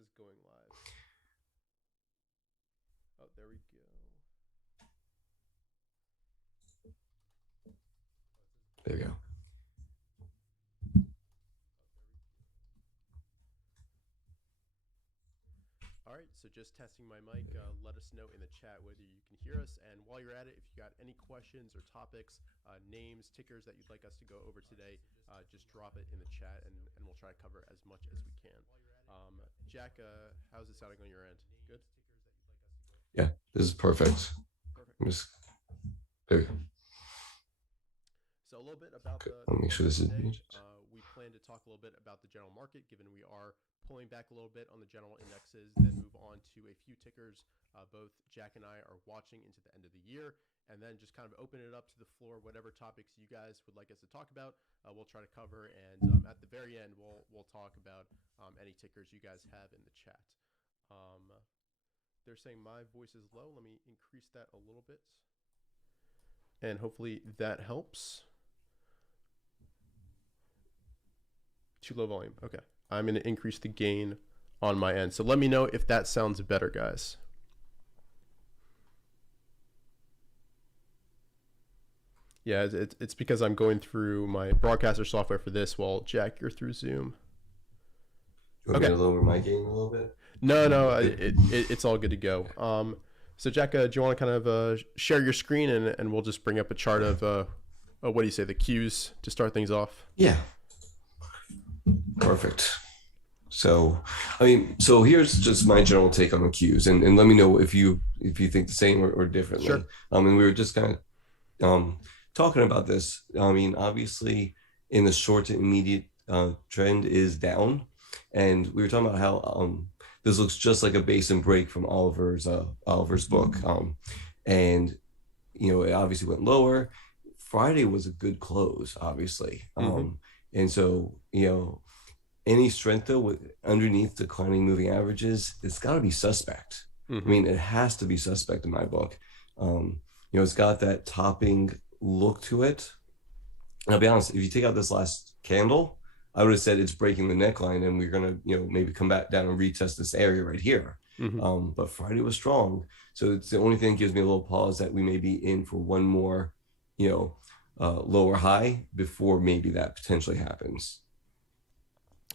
says going live. Oh, there we go. There we go. All right, so just testing my mic. Let us know in the chat whether you can hear us. And while you're at it, if you got any questions or topics, names, tickers that you'd like us to go over today, just drop it in the chat, and we'll try to cover as much as we can. Jack, how's it sounding on your end? Good? Yeah, this is perfect. Perfect. There we go. So a little bit about Okay, I'll make sure this is muted. We plan to talk a little bit about the general market, given we are pulling back a little bit on the general indexes, then move on to a few tickers. Both Jack and I are watching into the end of the year, and then just kind of open it up to the floor. Whatever topics you guys would like us to talk about, we'll try to cover. And at the very end, we'll talk about any tickers you guys have in the chat. They're saying my voice is low. Let me increase that a little bit, and hopefully that helps. Too low volume. Okay. I'm going to increase the gain on my end. So let me know if that sounds better, guys. Yeah, it's because I'm going through my broadcaster software for this while Jack, you're through Zoom. You want me to lower my gain a little bit? No, it's all good to go. So Jack, do you want to kind of share your screen and we'll just bring up a chart of, what do you say, the cues to start things off? Yeah. Perfect. So here's just my general take on the cues, and let me know if you think the same or differently. Sure. And we were just kind of talking about this. Obviously, in the short to immediate, trend is down, and we were talking about how this looks just like a base and break from Oliver's book, and it obviously went lower. Friday was a good close, obviously, and so any strength though with underneath declining moving averages, it's got to be suspect. I mean, it has to be suspect in my book. It's got that topping look to it. And I'll be honest, if you take out this last candle, I would have said it's breaking the neckline and we're gonna maybe come back down and retest this area right here. But Friday was strong, so it's the only thing that gives me a little pause that we may be in for one more lower high before maybe that potentially happens.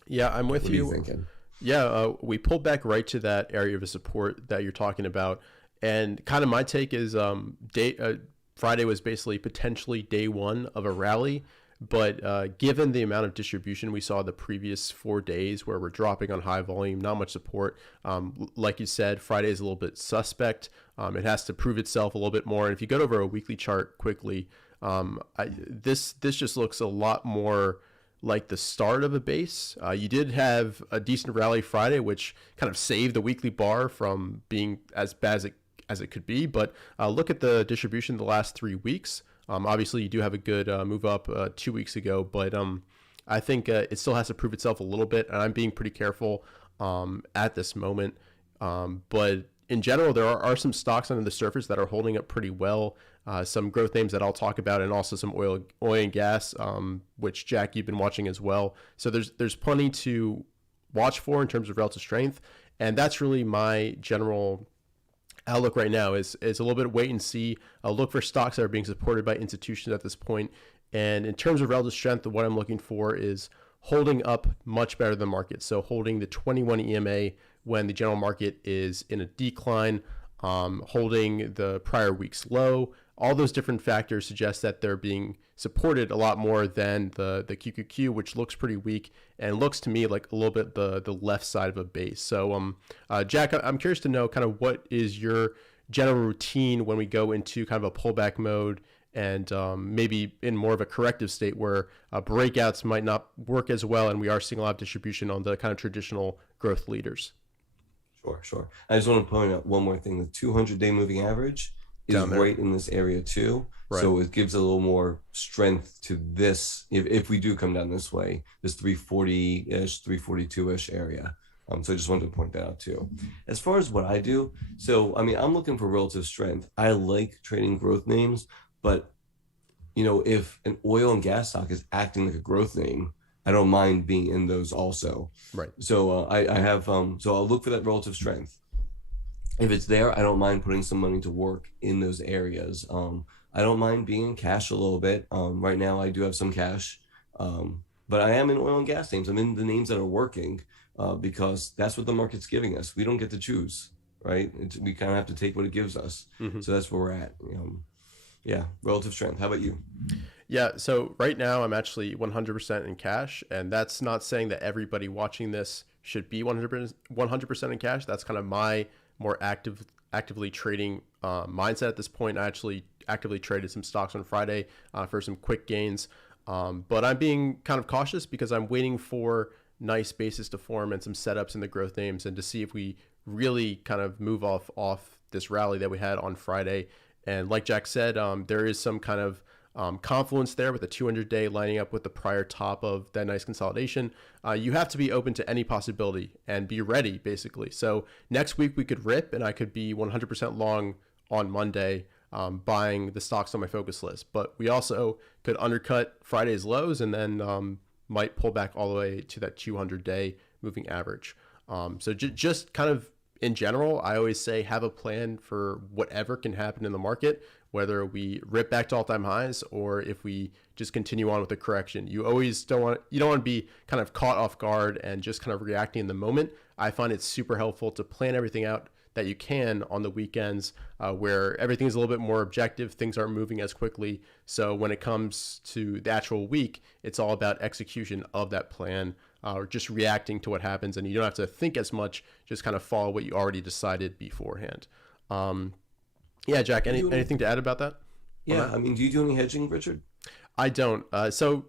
Yeah, I'm with you. What are you thinking? Yeah, we pulled back right to that area of support that you're talking about. And kind of my take is Friday was basically potentially day one of a rally. But given the amount of distribution we saw the previous 4 days where we're dropping on high volume, not much support, like you said, Friday is a little bit suspect. It has to prove itself a little bit more. And if you go over a weekly chart quickly, this just looks a lot more like the start of a base. You did have a decent rally Friday, which kind of saved the weekly bar from being as bad as it could be. But look at the distribution the last 3 weeks. Obviously, you do have a good move up 2 weeks ago, but I think it still has to prove itself a little bit. And I'm being pretty careful at this moment. But in general, there are some stocks under the surface that are holding up pretty well. Some growth names that I'll talk about, and also some oil and gas, which Jack, you've been watching as well. So there's plenty to watch for in terms of relative strength, and that's really my general outlook right now. Is a little bit wait and see. I'll look for stocks that are being supported by institutions at this point. And in terms of relative strength, what I'm looking for is holding up much better than market. So holding the 21 EMA when the general market is in a decline, holding the prior week's low. All those different factors suggest that they're being supported a lot more than the QQQ, which looks pretty weak and looks to me like a little bit the left side of a base. So, Jack, I'm curious to know kind of what is your general routine when we go into kind of a pullback mode and maybe in more of a corrective state where breakouts might not work as well, and we are seeing a lot of distribution on the kind of traditional growth leaders. Sure. I just want to point out one more thing. The 200-day moving average is right in this area too. Right. So it gives a little more strength to this if we do come down this way, this 340-ish, 342-ish area. So I just wanted to point that out too. As far as what I do, so I'm looking for relative strength. I like trading growth names, but if an oil and gas stock is acting like a growth name, I don't mind being in those also. Right. So I have so I'll look for that relative strength. If it's there, I don't mind putting some money to work in those areas. I don't mind being in cash a little bit. Right now, I do have some cash, but I am in oil and gas names. I'm in the names that are working because that's what the market's giving us. We don't get to choose, right? We kind of have to take what it gives us. Mm-hmm. So that's where we're at. Yeah, relative strength. How about you? Yeah, so right now I'm actually 100% in cash, and that's not saying that everybody watching this should be 100% in cash. That's kind of my more actively trading mindset at this point. I actually actively traded some stocks on Friday for some quick gains, but I'm being kind of cautious because I'm waiting for nice basis to form and some setups in the growth names and to see if we really kind of move off this rally that we had on Friday. And like Jack said, there is some kind of confluence there with the 200-day lining up with the prior top of that nice consolidation. You have to be open to any possibility and be ready, basically. So next week we could rip, and I could be 100% long on Monday, buying the stocks on my focus list. But we also could undercut Friday's lows and then might pull back all the way to that 200-day moving average. So just kind of in general, I always say have a plan for whatever can happen in the market, whether we rip back to all-time highs or if we just continue on with the correction. You don't want to be kind of caught off guard and just kind of reacting in the moment. I find it super helpful to plan everything out that you can on the weekends where everything is a little bit more objective. Things aren't moving as quickly. So when it comes to the actual week, it's all about execution of that plan or just reacting to what happens. And you don't have to think as much, just kind of follow what you already decided beforehand. Yeah, Jack, anything to add about that? Yeah, I mean, do you do any hedging, Richard? I don't. So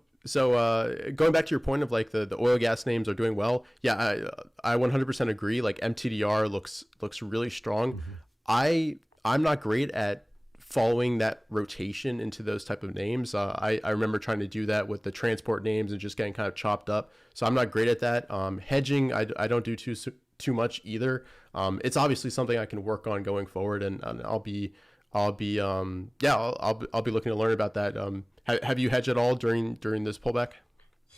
going back to your point of like the oil gas names are doing well. Yeah, I 100% agree. Like MTDR looks really strong. Mm-hmm. I'm not great at following that rotation into those type of names. I remember trying to do that with the transport names and just getting kind of chopped up. So I'm not great at that. Hedging, I don't do too much either. It's obviously something I can work on going forward, and I'll be looking to learn about that. Have you hedged at all during this pullback?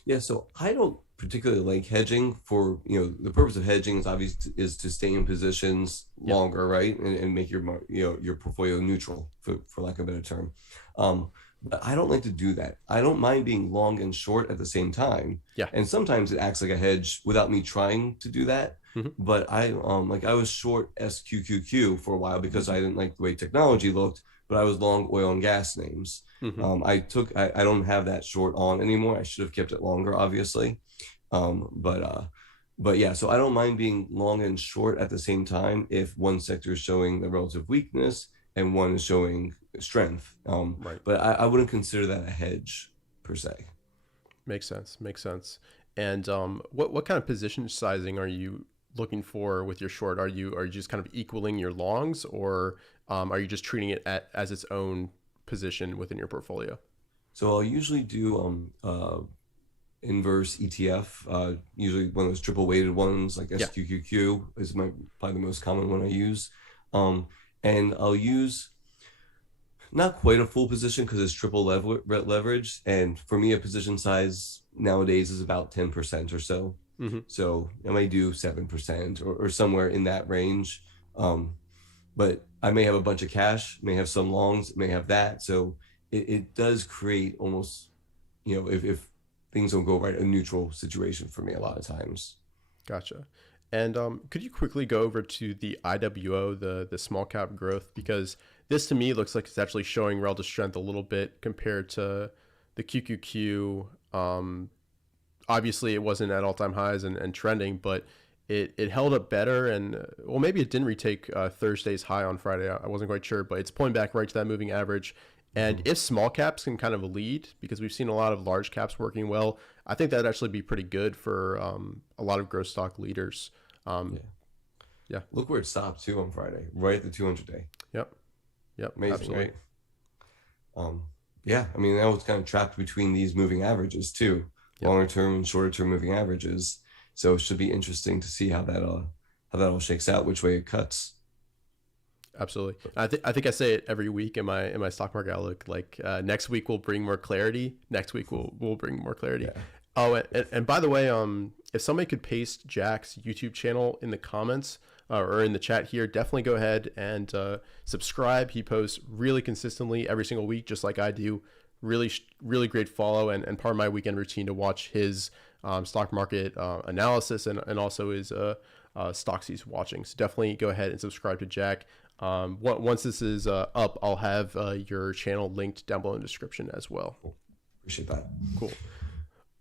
Yeah, so I don't particularly like hedging for, the purpose of hedging is obviously is to stay in positions longer, right? And make your portfolio neutral for lack of a better term. But I don't like to do that. I don't mind being long and short at the same time. Yeah. And sometimes it acts like a hedge without me trying to do that. Mm-hmm. But I was short SQQQ for a while because I didn't like the way technology looked, but I was long oil and gas names. Mm-hmm. I don't have that short on anymore. I should have kept it longer, obviously. But yeah, so I don't mind being long and short at the same time if one sector is showing the relative weakness and one is showing strength. Right. But I wouldn't consider that a hedge per se. Makes sense. And what kind of position sizing are you looking for with your short? Are you just kind of equaling your longs, or are you just treating it as its own position within your portfolio? So I'll usually do inverse ETF, usually one of those triple weighted ones like SQQQ is probably the most common one I use. And I'll use not quite a full position because it's triple leverage. And for me, a position size nowadays is about 10% or so. Mm-hmm. So I may do 7% or somewhere in that range. But I may have a bunch of cash, may have some longs, may have that. So it does create almost, if things don't go right, a neutral situation for me a lot of times. Gotcha. And could you quickly go over to the IWO, the small cap growth? Because this to me looks like it's actually showing relative strength a little bit compared to the QQQ. Obviously, it wasn't at all-time highs and trending, but it held up better. And well, maybe it didn't retake Thursday's high on Friday. I wasn't quite sure, but it's pulling back right to that moving average. And if small caps can kind of lead, because we've seen a lot of large caps working well, I think that'd actually be pretty good for a lot of growth stock leaders. Yeah. Look where it stopped too on Friday, right at the 200-day. Yep. Amazing, absolutely. Right? Yeah. I mean, that was kind of trapped between these moving averages too, longer term and shorter term moving averages. So it should be interesting to see how that all shakes out, which way it cuts. Absolutely. I think I say it every week in my stock market outlook. Like next week will bring more clarity. Next week will bring more clarity. Oh, and by the way, if somebody could paste Jack's YouTube channel in the comments or in the chat here, definitely go ahead and subscribe. He posts really consistently every single week, just like I do. Really, really great follow and part of my weekend routine to watch his stock market analysis and also his stocks he's watching. So definitely go ahead and subscribe to Jack. Once this is up, I'll have your channel linked down below in the description as well. Cool. Appreciate that. Cool.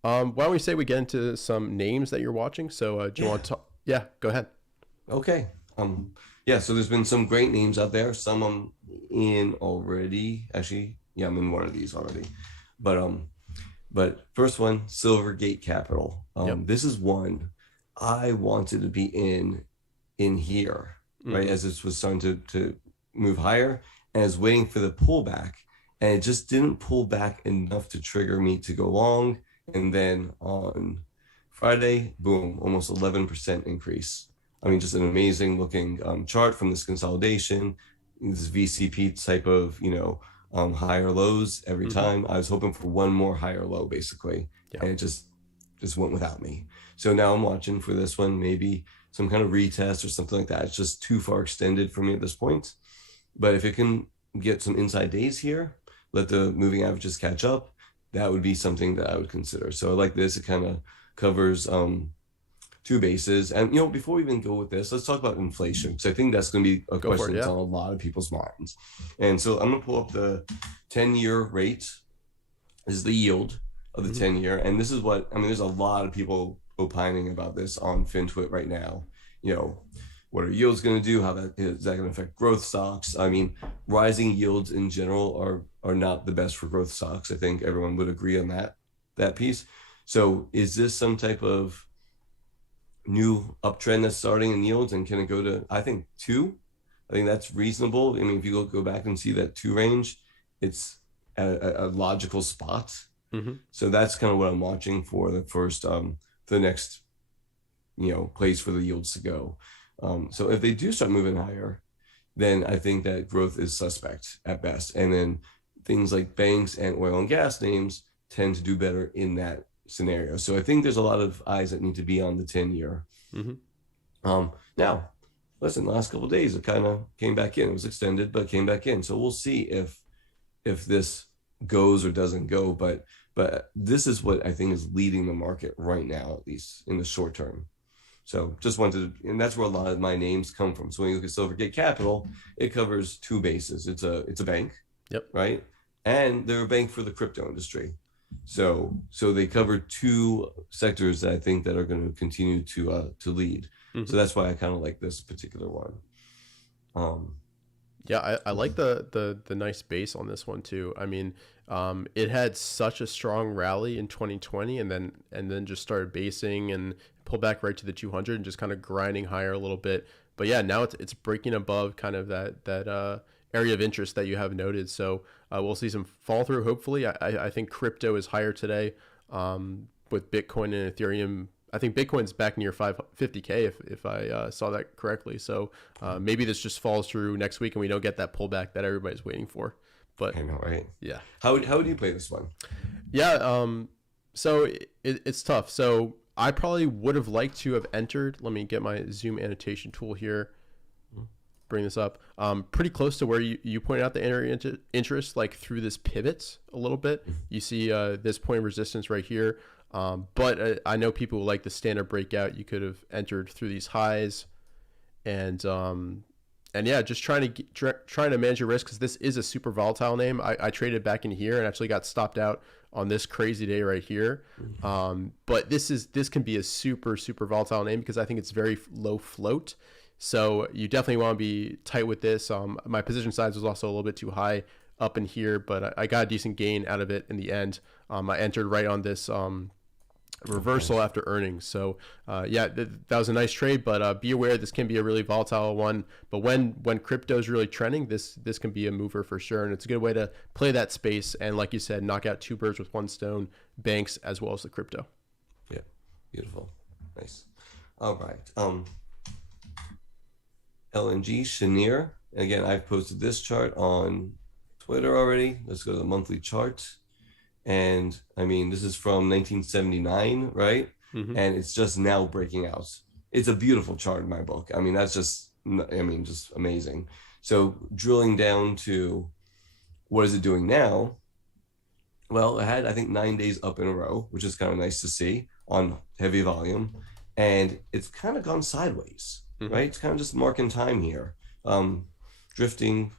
Why don't we say we get into some names that you're watching? So do you want to talk? Yeah, go ahead. Okay. Yeah, so there's been some great names out there. Some I'm in already. Actually, yeah, I'm in one of these already. But first one, Silvergate Capital. This is one I wanted to be in here, right? As this was starting to move higher, and I was waiting for the pullback, and it just didn't pull back enough to trigger me to go long. And then on Friday, boom, almost 11% increase. I mean, just an amazing looking chart from this consolidation, this VCP type of, higher lows every time. I was hoping for one more higher low, basically, and it just went without me. So now I'm watching for this one, maybe some kind of retest or something like that. It's just too far extended for me at this point. But if it can get some inside days here, let the moving averages catch up, that would be something that I would consider. So I like this. It kind of covers two bases. And, before we even go with this, let's talk about inflation, because I think that's going to be a question that's on a lot of people's minds. And so I'm going to pull up the 10-year rate. This is the yield of the 10-year. And this is there's a lot of people opining about this on FinTwit right now. What are yields going to do? How is that going to affect growth stocks? I mean, rising yields in general are not the best for growth stocks. I think everyone would agree on that piece. So is this some type of new uptrend that's starting in yields, and can it go to, I think, 2? I think that's reasonable. I mean, if you go back and see that 2 range, it's a logical spot. So that's kind of what I'm watching for the first, the next, place for the yields to go. So if they do start moving higher, then I think that growth is suspect at best. And then things like banks and oil and gas names tend to do better in that scenario. So I think there's a lot of eyes that need to be on the 10-year. Now, listen, the last couple of days, it kind of came back in. It was extended, but came back in. So we'll see if this goes or doesn't go. But this is what I think is leading the market right now, at least in the short term. So just wanted to, and that's where a lot of my names come from. So when you look at Silvergate Capital, it covers 2 bases. It's a bank, right? And they're a bank for the crypto industry. So they cover 2 sectors that I think that are going to continue to lead. So that's why I kind of like this particular one. Yeah, I like the nice base on this one too. I mean, it had such a strong rally in 2020, and then just started basing and pulled back right to the 200 and just kind of grinding higher a little bit. But yeah, now it's breaking above kind of that area of interest that you have noted. So we'll see some fall through. Hopefully, I think crypto is higher today with Bitcoin and Ethereum. I think Bitcoin's back near 50K if I saw that correctly. So maybe this just falls through next week and we don't get that pullback that everybody's waiting for. But I know, right? Yeah. How would you play this one? Yeah. So it's tough. So I probably would have liked to have entered. Let me get my Zoom annotation tool here. Bring this up. Pretty close to where you pointed out the enter interest, like through this pivot a little bit. You see this point of resistance right here. But I know people who like the standard breakout. You could have entered through these highs, and yeah, just trying to manage your risk, because this is a super volatile name. I traded back in here and actually got stopped out on this crazy day right here. But this can be a super volatile name because I think it's very low float. So you definitely want to be tight with this. My position size was also a little bit too high up in here, but I got a decent gain out of it in the end. I entered right on this reversal after earnings. So yeah, that was a nice trade, but be aware this can be a really volatile one. But when crypto is really trending, this can be a mover for sure, and it's a good way to play that space. And like you said, knock out 2 birds with 1 stone: banks as well as the crypto. Yeah, beautiful, nice. All right, LNG Cheniere. Again, I've posted this chart on Twitter already. Let's go to the monthly chart. And I mean, this is from 1979, right? Mm-hmm. And it's just now breaking out. It's a beautiful chart in my book. I mean, that's just, I mean, just amazing. So drilling down to what is it doing now? Well, it had, I think, 9 days up in a row, which is kind of nice to see on heavy volume. And it's kind of gone sideways, Mm-hmm. right? It's kind of just marking time here, um, drifting,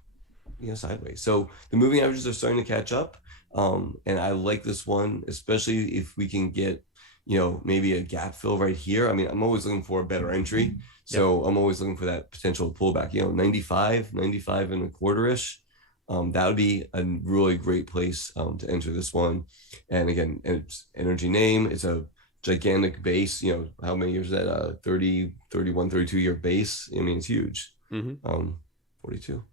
sideways. So the moving averages are starting to catch up. And I like this one, especially if we can get, maybe a gap fill right here. I mean, I'm always looking for a better entry. Yep. So I'm always looking for that potential pullback, 95 and a quarter-ish. That would be a really great place to enter this one. And again, it's energy name. It's a gigantic base. How many years is that? 30, 31, 32-year base. I mean, it's huge. Mm-hmm. 42.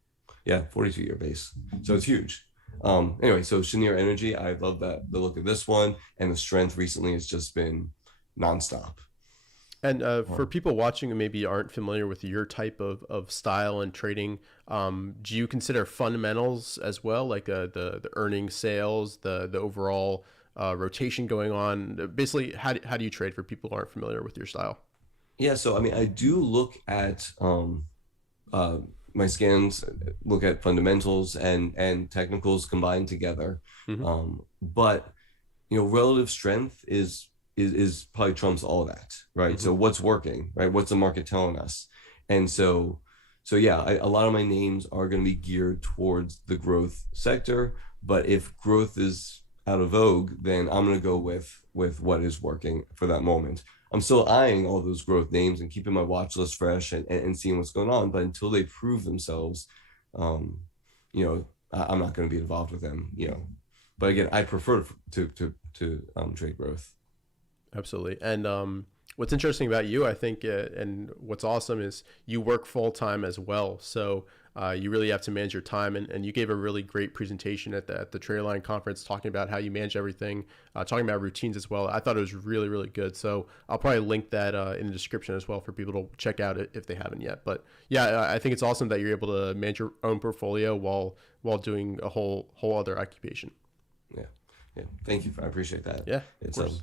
Yeah, 42-year base. So it's huge. Anyway, so Cheniere Energy, I love the look of this one, and the strength recently has just been nonstop. And for people watching who maybe aren't familiar with your type of style and trading, do you consider fundamentals as well, like the earning sales, the overall rotation going on? Basically, how do you trade for people who aren't familiar with your style? Yeah, so I mean, I do look at uh, my scans, look at fundamentals and technicals combined together. Mm-hmm. But relative strength is probably trumps all that, right? Mm-hmm. So what's working, right? What's the market telling us? And so yeah, a lot of my names are going to be geared towards the growth sector. But if growth is out of vogue, then I'm going to go with what is working for that moment. I'm still eyeing all those growth names and keeping my watch list fresh and seeing what's going on. But until they prove themselves, um, I'm not going to be involved with them. But again, I prefer to trade growth. Absolutely. And what's interesting about you, I think, and what's awesome is you work full time as well. So you really have to manage your time. And you gave a really great presentation at the Traderline conference talking about how you manage everything, talking about routines as well. I thought it was really, really good. So I'll probably link that in the description as well for people to check out it if they haven't yet. But yeah, I think it's awesome that you're able to manage your own portfolio while doing a whole other occupation. Yeah, yeah. Thank you. I appreciate that. Yeah, of It's course.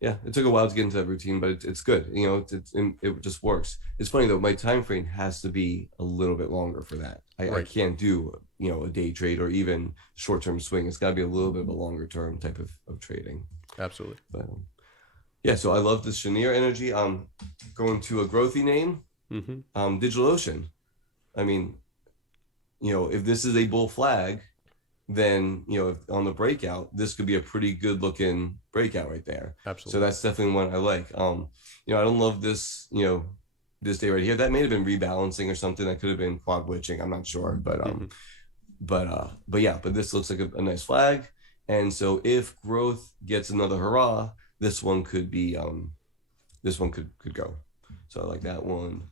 yeah, it took a while to get into that routine, but it's good. It just works. It's funny though, my time frame has to be a little bit longer for that. I Right. can't do, a day trade or even short term swing. It's got to be a little bit of a longer term type of trading. Absolutely. But yeah, so I love this Cheniere Energy. Going to a growthy name, Mm-hmm. DigitalOcean. I mean, if this is a bull flag, then if on the breakout, this could be a pretty good looking breakout right there. So Absolutely. that's definitely one I like. I don't love this, this day right here. That may have been rebalancing or something. That could have been quad witching. I'm not sure, but Mm-hmm. but this looks like a nice flag. And so if growth gets another hurrah, this one could go. So I like that one.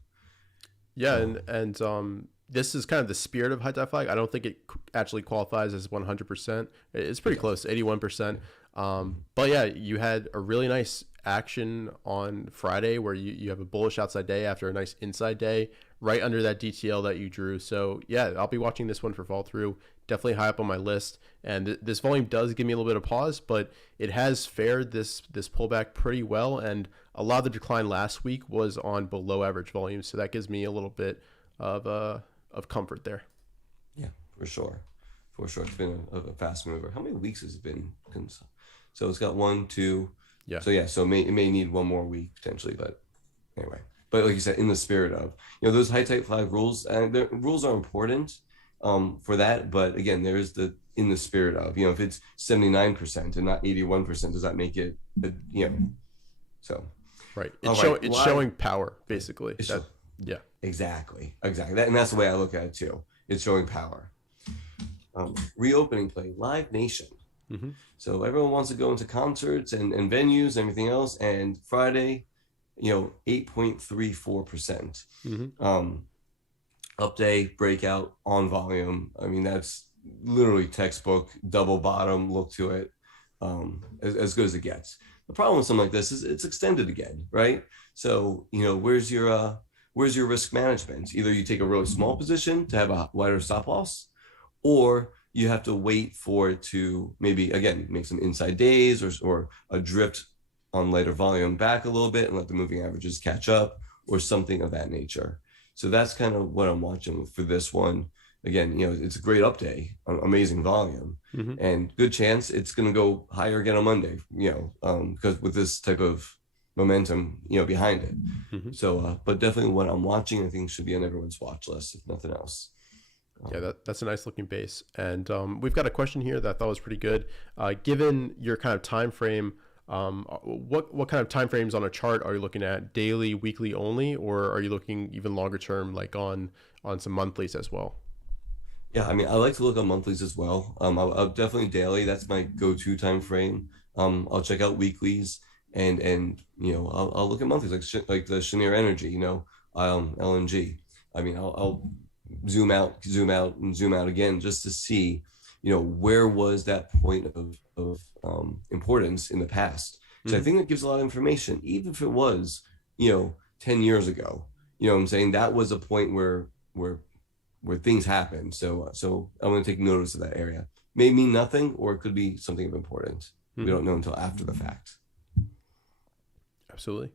Yeah, Um, and this is kind of the spirit of high tide flag. I don't think it actually qualifies as 100%. It's pretty okay. close, 81%. But yeah, you had a really nice action on Friday where you have a bullish outside day after a nice inside day, right under that DTL that you drew. So yeah, I'll be watching this one for fall through. Definitely high up on my list. And this volume does give me a little bit of pause, but it has fared this pullback pretty well. And a lot of the decline last week was on below average volume, so that gives me a little bit of comfort there. Yeah, for sure. For sure. It's been a fast mover. How many weeks has it been? So it's got one, two. Yeah, So yeah, so it may need one more week potentially, but anyway. But like you said, in the spirit of, those high type flag rules, and the rules are important for that. But again, there's in the spirit of, if it's 79% and not 81%, does that make it, so. right. All It's right, showing power basically. it's That yeah. exactly. And that's the way I look at it too. It's showing power. Reopening play, Live Nation. Mm-hmm. So everyone wants to go into concerts and venues and everything else. And Friday, 8.34%. Mm-hmm. Up day, breakout on volume. I mean, that's literally textbook, double bottom, look to it, as good as it gets. The problem with something like this is it's extended again, right? So, where's your risk management? Either you take a really small position to have a wider stop loss, or you have to wait for it to maybe, again, make some inside days or a drift on lighter volume back a little bit and let the moving averages catch up or something of that nature. So that's kind of what I'm watching for this one. Again, it's a great up day, amazing volume, and good chance it's going to go higher again on Monday, because with this type of momentum, behind it. So, but definitely what I'm watching, I think should be on everyone's watch list, if nothing else. Yeah, that's a nice looking base. And we've got a question here that I thought was pretty good. Given your kind of time frame, what kind of time frames on a chart are you looking at? Daily, weekly only, or are you looking even longer term, like on some monthlies as well? Yeah, I mean, I like to look on monthlies as well. I'll definitely daily. That's my go-to time frame. I'll check out weeklies and I'll look at monthlies like the Cheniere Energy, LNG. I mean, I'll zoom out, and zoom out again just to see, where was that point of importance in the past. So I think that gives a lot of information, even if it was, 10 years ago. You know what I'm saying? That was a point where things happen. So I'm going to take notice of that area. May mean nothing, or it could be something of importance. We don't know until after the fact. Absolutely.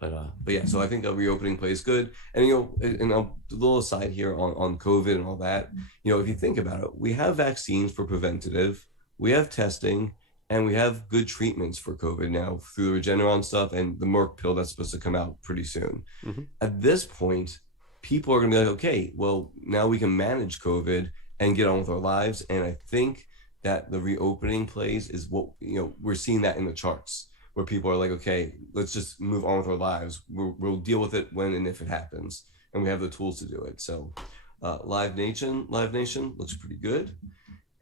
But yeah, so I think a reopening play is good. And a little aside here on COVID and all that. If you think about it, we have vaccines for preventative, we have testing, and we have good treatments for COVID now through the Regeneron stuff and the Merck pill that's supposed to come out pretty soon. At this point, people are going to be like, okay, well, now we can manage COVID and get on with our lives. And I think that the reopening plays is what, we're seeing that in the charts where people are like, okay, let's just move on with our lives. We'll deal with it when and if it happens. And we have the tools to do it. So Live Nation looks pretty good.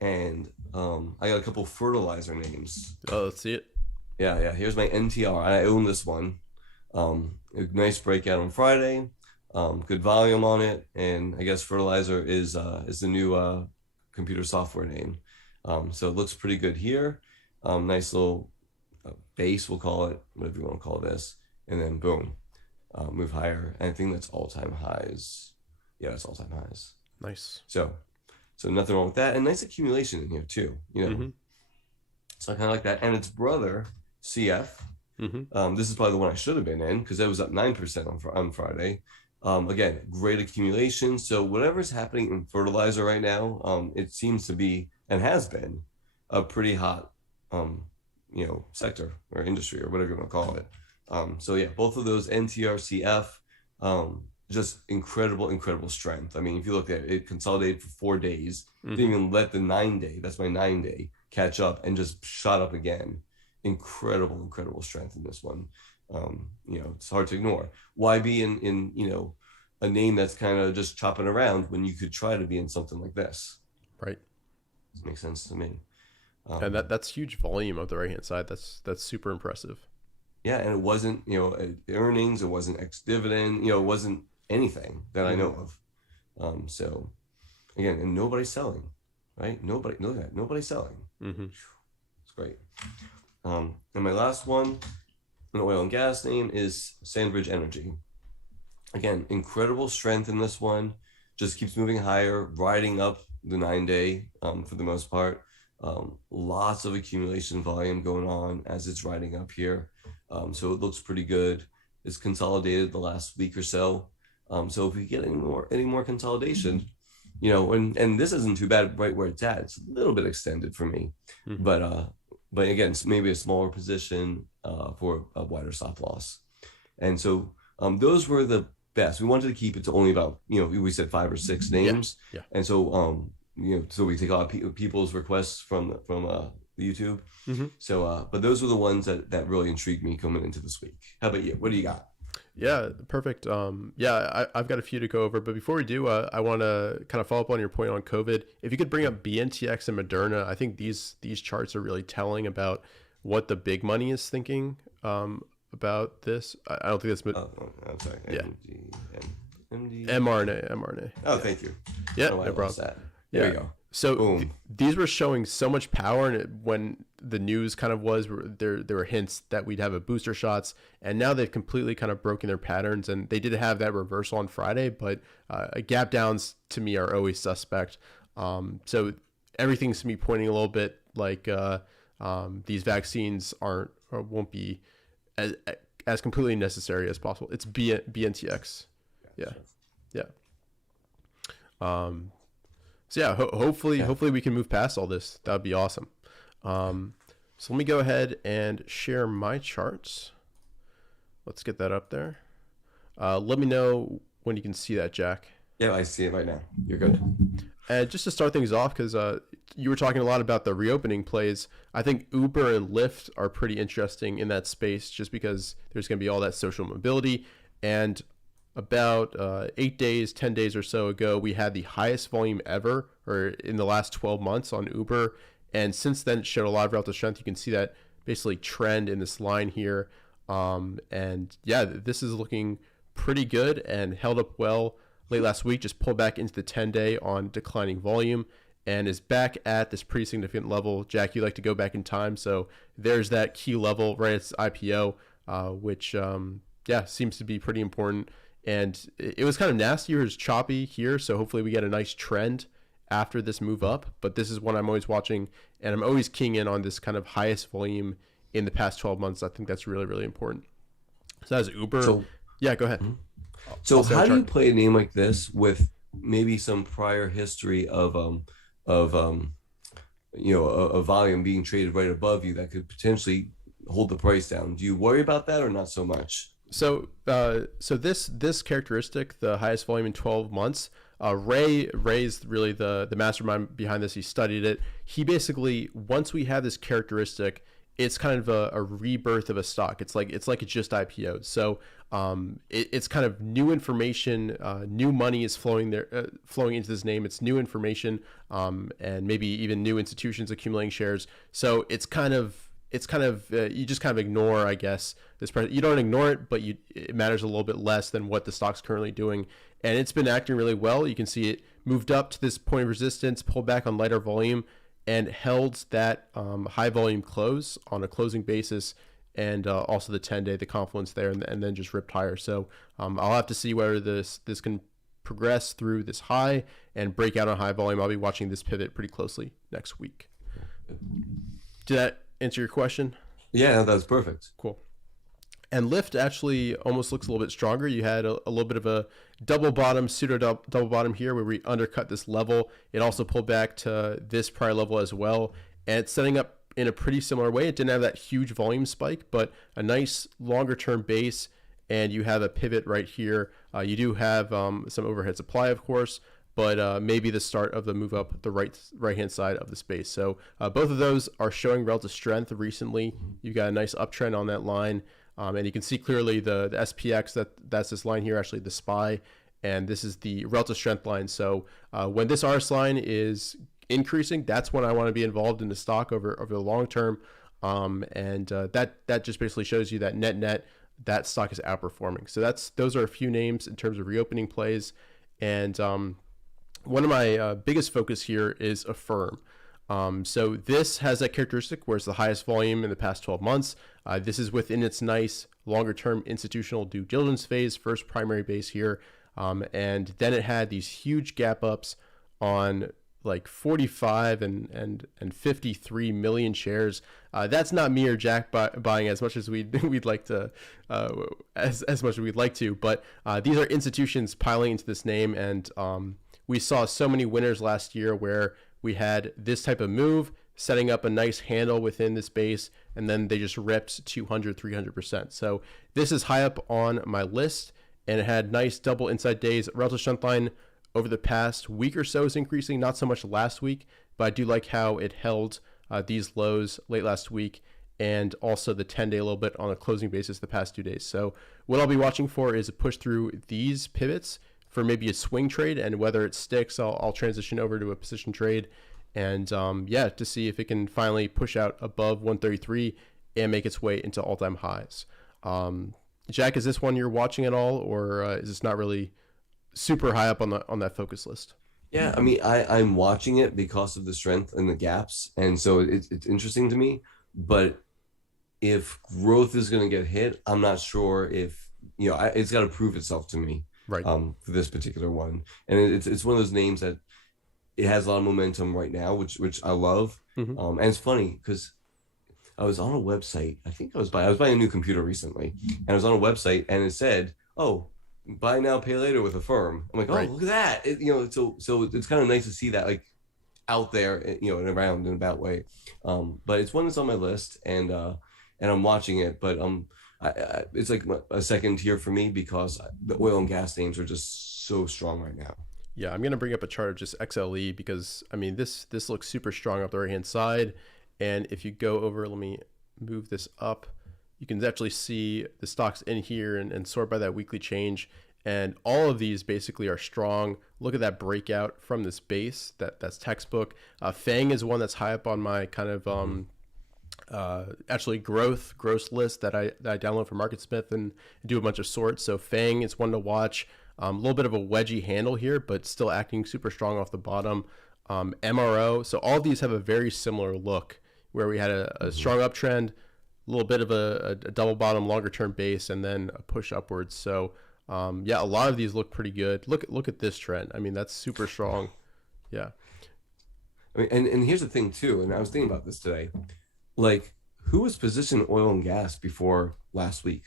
And I got a couple fertilizer names. Oh, let's see it. Yeah. Here's my NTR. I own this one. A nice breakout on Friday. Good volume on it, and I guess fertilizer is the new computer software name. So it looks pretty good here. Nice little base, we'll call it, whatever you want to call this, and then boom, move higher. And I think that's all-time highs. Yeah, that's all-time highs. Nice. So nothing wrong with that, and nice accumulation in here too. So I kind of like that. And its brother, CF. This is probably the one I should have been in because that was up 9% on Friday. Again, great accumulation. So whatever's happening in fertilizer right now, it seems to be and has been a pretty hot, sector or industry or whatever you want to call it. So yeah, both of those NTRCF, just incredible strength. I mean, if you look at it, it consolidated for 4 days, didn't even let the 9-day, that's my 9-day, catch up and just shot up again. Incredible strength in this one. It's hard to ignore. Why be in a name that's kind of just chopping around when you could try to be in something like this? Right. It makes sense to me. And that's huge volume of the right hand side. That's super impressive. Yeah, and it wasn't earnings, it wasn't ex dividend, it wasn't anything that I know of. So again, and nobody's selling, right? Nobody's selling. It's great. And my last one, an oil and gas name, is Sandbridge Energy. Again, incredible strength in this one. Just keeps moving higher, riding up the 9-day for the most part. Lots of accumulation volume going on as it's riding up here. So it looks pretty good. It's consolidated the last week or so. So if we get any more consolidation, and this isn't too bad right where it's at. It's a little bit extended for me, but again, it's maybe a smaller position for a wider stop loss. And so those were the best. We wanted to keep it to only about, we said 5 or 6 names. Yeah. And so, so we take a lot of people's requests from YouTube. So, but those were the ones that really intrigued me coming into this week. How about you? What do you got? Yeah, perfect. I've got a few to go over, but before we do, I want to kind of follow up on your point on COVID. If you could bring up BNTX and Moderna, I think these charts are really telling about what the big money is thinking about this. I don't think that's. I'm sorry. Yeah. MD. mRNA. Oh, yeah. Thank you. Yeah, no problem. There you go. So these were showing so much power, and when the news kind of was, there were hints that we'd have a booster shots, and now they've completely kind of broken their patterns, and they did have that reversal on Friday, but gap downs to me are always suspect. So everything's to me pointing a little bit like these vaccines aren't or won't be as, as completely necessary as possible. It's BNTX. Yeah. Yeah. Um, so yeah, Yeah. hopefully we can move past all this. That would be awesome. So let me go ahead and share my charts. Let's get that up there. Let me know when you can see that, Jack. Yeah, I see it right now. You're good. And just to start things off, because you were talking a lot about the reopening plays, I think Uber and Lyft are pretty interesting in that space just because there's going to be all that social mobility. And about 8 days, 10 days or so ago, we had the highest volume ever, or in the last 12 months on Uber. And since then, it showed a lot of relative strength. You can see that basically trend in this line here. And yeah, this is looking pretty good and held up well late last week. Just pulled back into the 10-day on declining volume and is back at this pretty significant level. Jack, you like to go back in time. So there's that key level right at its IPO, which, yeah, seems to be pretty important. And it was kind of nasty or choppy here. So hopefully we get a nice trend after this move up. But this is one I'm always watching. And I'm always keying in on this kind of highest volume in the past 12 months. I think that's really, really important. So as Uber, So, yeah, go ahead. so how do you play a name like this with maybe some prior history of a volume being traded right above you that could potentially hold the price down? Do you worry about that or not so much? So this characteristic, the highest volume in 12 months, Ray's really the mastermind behind this. He studied it. He basically, once we have this characteristic, it's kind of a rebirth of a stock. It's like it just IPO'd. So it's kind of new information, new money is flowing there, flowing into this name. It's new information, and maybe even new institutions accumulating shares. So it's kind of you just kind of ignore, I guess, this. You don't ignore it, but it matters a little bit less than what the stock's currently doing. And it's been acting really well. You can see it moved up to this point of resistance, pulled back on lighter volume, and held that high volume close on a closing basis, and also the 10-day, the confluence there, and then just ripped higher. So I'll have to see whether this can progress through this high and break out on high volume. I'll be watching this pivot pretty closely next week. Did that answer your question? Yeah, that's perfect. Cool. And Lyft actually almost looks a little bit stronger. You had a little bit of a double bottom, pseudo double bottom here where we undercut this level. It also pulled back to this prior level as well. And it's setting up in a pretty similar way. It didn't have that huge volume spike, but a nice longer term base. And you have a pivot right here. You do have some overhead supply, of course, but maybe the start of the move up the right-hand side of the space. So both of those are showing relative strength recently. You've got a nice uptrend on that line. And you can see clearly the SPX, that's this line here, actually the SPY, and this is the relative strength line. So when this RS line is increasing, that's when I want to be involved in the stock over the long term. And that just basically shows you that net, that stock is outperforming. So those are a few names in terms of reopening plays. And one of my biggest focus here is Affirm. So this has that characteristic where it's the highest volume in the past 12 months. This is within its nice longer-term institutional due diligence phase, first primary base here. And then it had these huge gap ups on like 45 and 53 million shares. That's not me or Jack buying as much as we'd like to, as much as we'd like to. But these are institutions piling into this name, and we saw so many winners last year where we had this type of move, setting up a nice handle within this base, and then they just ripped 200, 300%. So this is high up on my list, and it had nice double inside days. Relative strength line over the past week or so is increasing, not so much last week, but I do like how it held these lows late last week, and also the 10-day a little bit on a closing basis the past 2 days. So what I'll be watching for is a push through these pivots for maybe a swing trade, and whether it sticks, I'll transition over to a position trade, and yeah, to see if it can finally push out above 133 and make its way into all-time highs. Jack, is this one you're watching at all, or is this not really super high up on that focus list? Yeah, I mean, I'm watching it because of the strength and the gaps, and so it's interesting to me. But if growth is going to get hit, I'm not sure if it's got to prove itself to me. Right. For this particular one, and it's one of those names that it has a lot of momentum right now, which I love. Hmm. And it's funny because I was on a website. I was buying a new computer recently, and I was on a website, and it said, "Oh, buy now, pay later with a firm." I'm like, "Oh, Right. look at that!" So it's kind of nice to see that like out there, in a round and about way. But it's one that's on my list, and I'm watching it. But it's like a second tier for me because the oil and gas names are just so strong right now. Yeah, I'm gonna bring up a chart of just XLE because I mean this looks super strong up the right hand side, and if you go over, let me move this up, you can actually see the stocks in here and sort by that weekly change, and all of these basically are strong. Look at that breakout from this base. That's textbook. Fang is one that's high up on my kind of actually gross list that I download from MarketSmith and do a bunch of sorts. So Fang is one to watch. A little bit of a wedgy handle here, but still acting super strong off the bottom. MRO. So all of these have a very similar look where we had a strong uptrend, a little bit of a double bottom, longer term base, and then a push upwards. So yeah, a lot of these look pretty good. Look at this trend. I mean, that's super strong. Yeah. I mean, and here's the thing too, and I was thinking about this today. Like, who was positioned oil and gas before last week?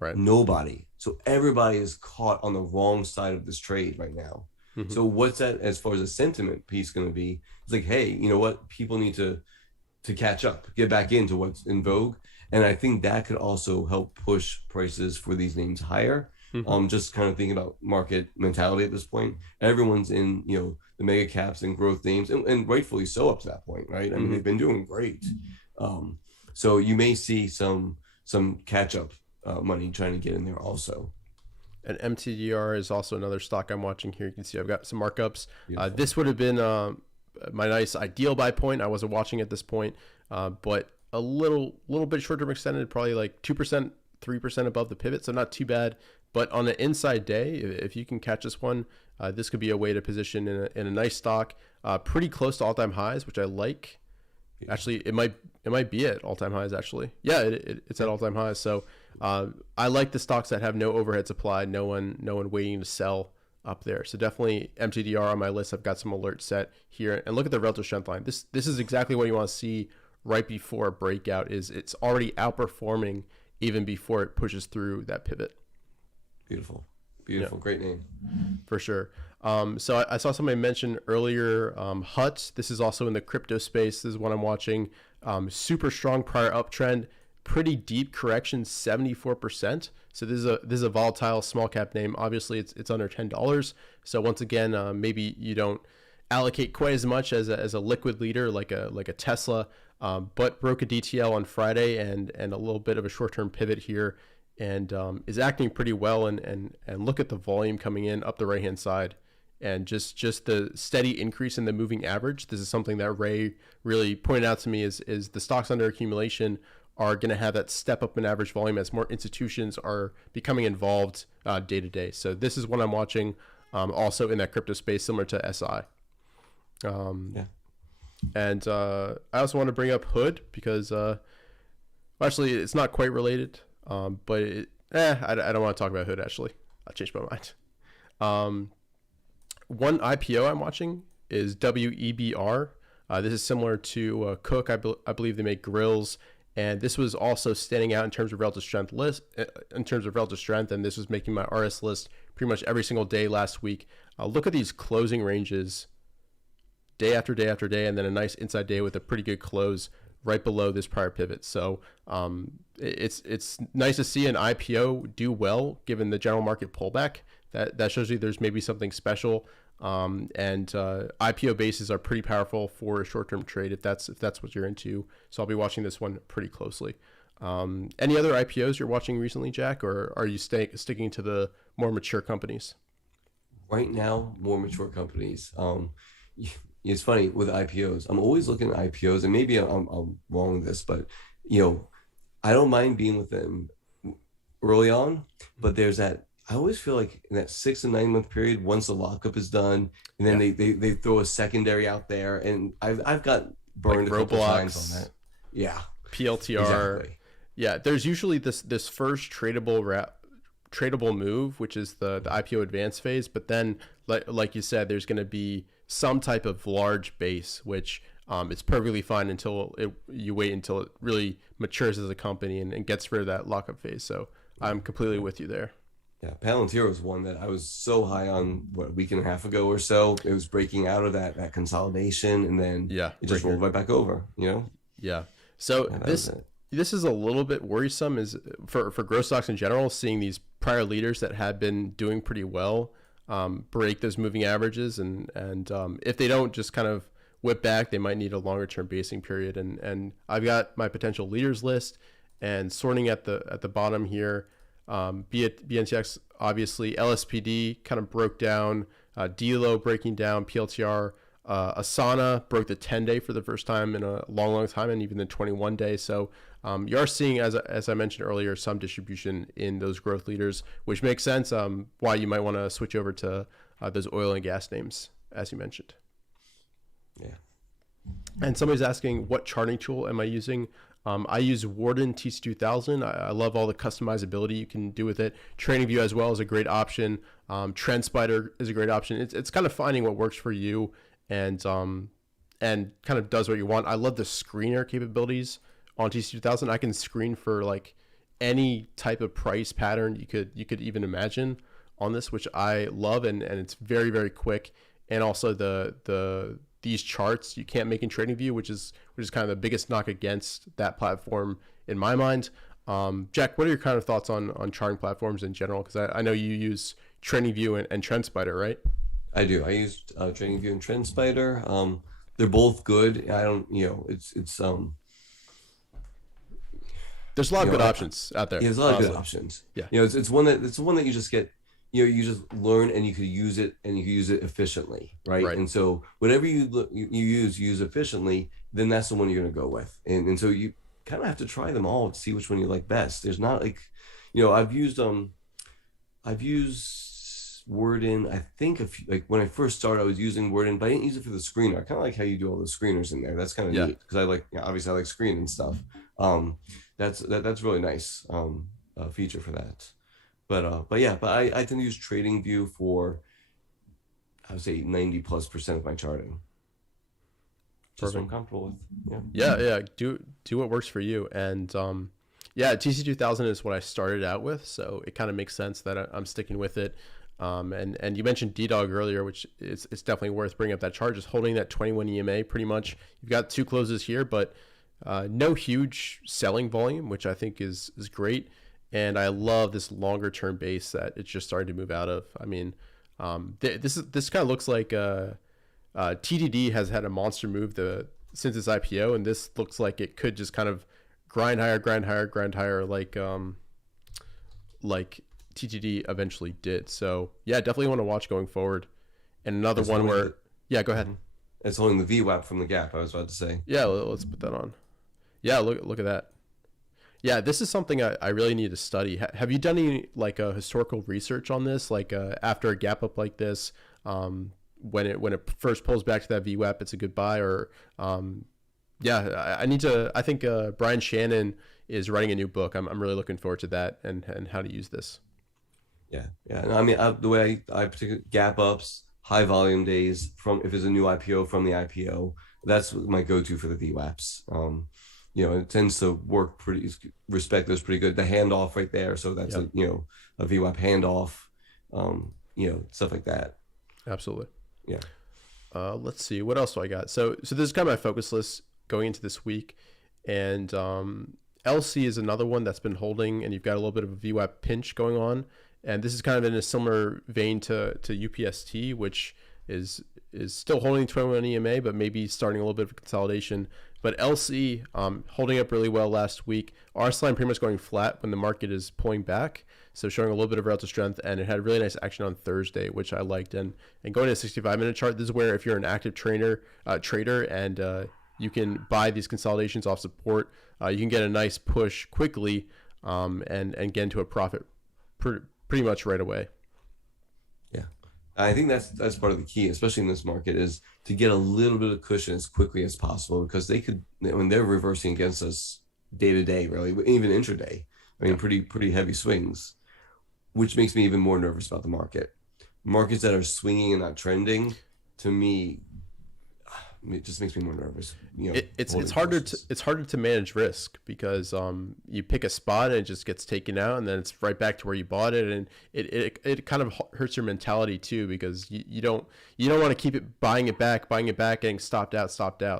Right. Nobody. So everybody is caught on the wrong side of this trade right now. Mm-hmm. So what's that as far as a sentiment piece going to be? It's like, hey, you know what? People need to catch up, get back into what's in vogue, and I think that could also help push prices for these names higher. Mm-hmm. Just kind of thinking about market mentality at this point. Everyone's in, the mega caps and growth names, and rightfully so up to that point, right? I mean, they've been doing great. So you may see some catch up money trying to get in there also. And MTDR is also another stock I'm watching here. You can see I've got some markups. This would have been my nice ideal buy point. I wasn't watching at this point, but a little bit short term extended, probably like 2%, 3% above the pivot, so not too bad. But on an inside day, if you can catch this one, this could be a way to position in a nice stock, pretty close to all time highs, which I like. Actually, it might be at all time highs. Actually, yeah, it's at all time highs. So I like the stocks that have no overhead supply, no one waiting to sell up there. So definitely MTDR on my list. I've got some alerts set here, and look at the relative strength line. This is exactly what you want to see right before a breakout. Is it's already outperforming even before it pushes through that pivot. Beautiful, yeah. Great name for sure. So I saw somebody mention earlier HUT. This is also in the crypto space. This is what I'm watching. Super strong prior uptrend, pretty deep correction, 74%. So this is a volatile small cap name. Obviously, it's under $10. So once again, maybe you don't allocate quite as much as a liquid leader like a Tesla, but broke a DTL on Friday and a little bit of a short term pivot here, and is acting pretty well. And look at the volume coming in up the right hand side. And just the steady increase in the moving average. This is something that Ray really pointed out to me is the stocks under accumulation are going to have that step up in average volume as more institutions are becoming involved day to day. So this is what I'm watching also in that crypto space, similar to SI. Yeah. And I also want to bring up Hood because actually it's not quite related, but I don't want to talk about Hood actually. I changed my mind. One IPO I'm watching is WEBR. This is similar to Cook. I believe they make grills, and this was also standing out in terms of relative strength and this was making my RS list pretty much every single day last week. Look at these closing ranges, day after day after day, and then a nice inside day with a pretty good close right below this prior pivot. So it's nice to see an IPO do well given the general market pullback. That shows you there's maybe something special. And IPO bases are pretty powerful for a short-term trade if that's what you're into. So I'll be watching this one pretty closely. Any other IPOs you're watching recently, Jack, or are you sticking to the more mature companies? Right now, more mature companies. It's funny with IPOs. I'm always looking at IPOs, and maybe I'm wrong with this, but I don't mind being with them early on. But there's that. I always feel like in that 6 to 9 month period, once the lockup is done, and then they throw a secondary out there, and I've got burned like a couple times on that. Yeah, PLTR. Exactly. Yeah, there's usually this first tradable move, which is the IPO advance phase, but then like you said, there's going to be some type of large base, which it's perfectly fine until you wait until it really matures as a company and gets rid of that lockup phase. So I'm completely with you there. Yeah, Palantir was one that I was so high on a week and a half ago or so. It was breaking out of that consolidation, and then Yeah, it just rolled right back over. Yeah. So Yeah, this is a little bit worrisome is for growth stocks in general, seeing these prior leaders that had been doing pretty well break those moving averages, and if they don't just kind of whip back, they might need a longer term basing period. And I've got my potential leaders list and sorting at the bottom here. BNTX obviously, LSPD kind of broke down, DLO breaking down, PLTR. Asana broke the 10-day for the first time in a long time, and even the 21-day. So you are seeing, as I mentioned earlier, some distribution in those growth leaders, which makes sense why you might want to switch over to those oil and gas names, as you mentioned. Yeah. And somebody's asking, what charting tool am I using? I use Warden TC2000. I love all the customizability you can do with it. TradingView as well is a great option. TrendSpider is a great option. It's kind of finding what works for you and kind of does what you want. I love the screener capabilities on TC2000. I can screen for like any type of price pattern you could even imagine on this, which I love, and it's very, very quick. And also these charts you can't make in TradingView, which is kind of the biggest knock against that platform in my mind. Jack, what are your kind of thoughts on charting platforms in general? Because I know you use TradingView and TrendSpider, right? I do. I use TradingView and TrendSpider. They're both good. I don't, it's there's a lot of good options out there. Yeah, there's a lot of good options. Yeah. It's one that you just get, you just learn and you could use it efficiently, right? Right. And so whatever you use efficiently, then that's the one you're going to go with. And so you kind of have to try them all to see which one you like best. There's not like, I've used Worden. I think like when I first started, I was using Worden, but I didn't use it for the screener. I kind of like how you do all the screeners in there. That's kind of neat because I like, obviously I like screening stuff. That's really nice feature for that. But I tend to use TradingView for, I would say 90+% of my charting. Just what I'm comfortable with. Yeah. Do what works for you. And TC2000 is what I started out with, so it kind of makes sense that I'm sticking with it. And you mentioned DDOG earlier, which it's definitely worth bringing up that chart. Just holding that 21 EMA pretty much. You've got two closes here, but no huge selling volume, which I think is great. And I love this longer term base that it's just starting to move out of. I mean, this kind of looks like TDD has had a monster move since its IPO, and this looks like it could just kind of grind higher, like TTD eventually did. So yeah, definitely want to watch going forward. And another one where go ahead. It's holding the VWAP from the gap. I was about to say. Yeah, let's put that on. Yeah, look at that. Yeah, this is something I really need to study. Have you done any like historical research on this? Like after a gap up like this, when it first pulls back to that VWAP, it's a good buy. Or I need to. I think Brian Shannon is writing a new book. I'm really looking forward to that and how to use this. Yeah. No, I mean, the way I particularly gap ups, high volume days if it's a new IPO from the IPO, that's my go-to for the VWAPs. It tends to work respect those pretty good. The handoff right there, so that's a VWAP handoff, stuff like that. Absolutely. Yeah. Let's see, what else do I got? So this is kind of my focus list going into this week, and LC is another one that's been holding, and you've got a little bit of a VWAP pinch going on. And this is kind of in a similar vein to UPST, which is still holding 21 EMA, but maybe starting a little bit of consolidation. But LC holding up really well last week. RS line pretty much going flat when the market is pulling back, so showing a little bit of relative strength. And it had really nice action on Thursday, which I liked. And going to a 65-minute chart, this is where if you're an active trader and you can buy these consolidations off support, you can get a nice push quickly and get into a profit pretty much right away. Yeah, I think that's part of the key, especially in this market, is to get a little bit of cushion as quickly as possible, because when they're reversing against us day to day, really, even intraday. I mean, pretty heavy swings, which makes me even more nervous about the market. Markets that are swinging and not trending to me, it just makes me more nervous. It's harder to manage risk because you pick a spot and it just gets taken out and then it's right back to where you bought it, and it kind of hurts your mentality too, because you don't want to keep it buying it back, getting stopped out.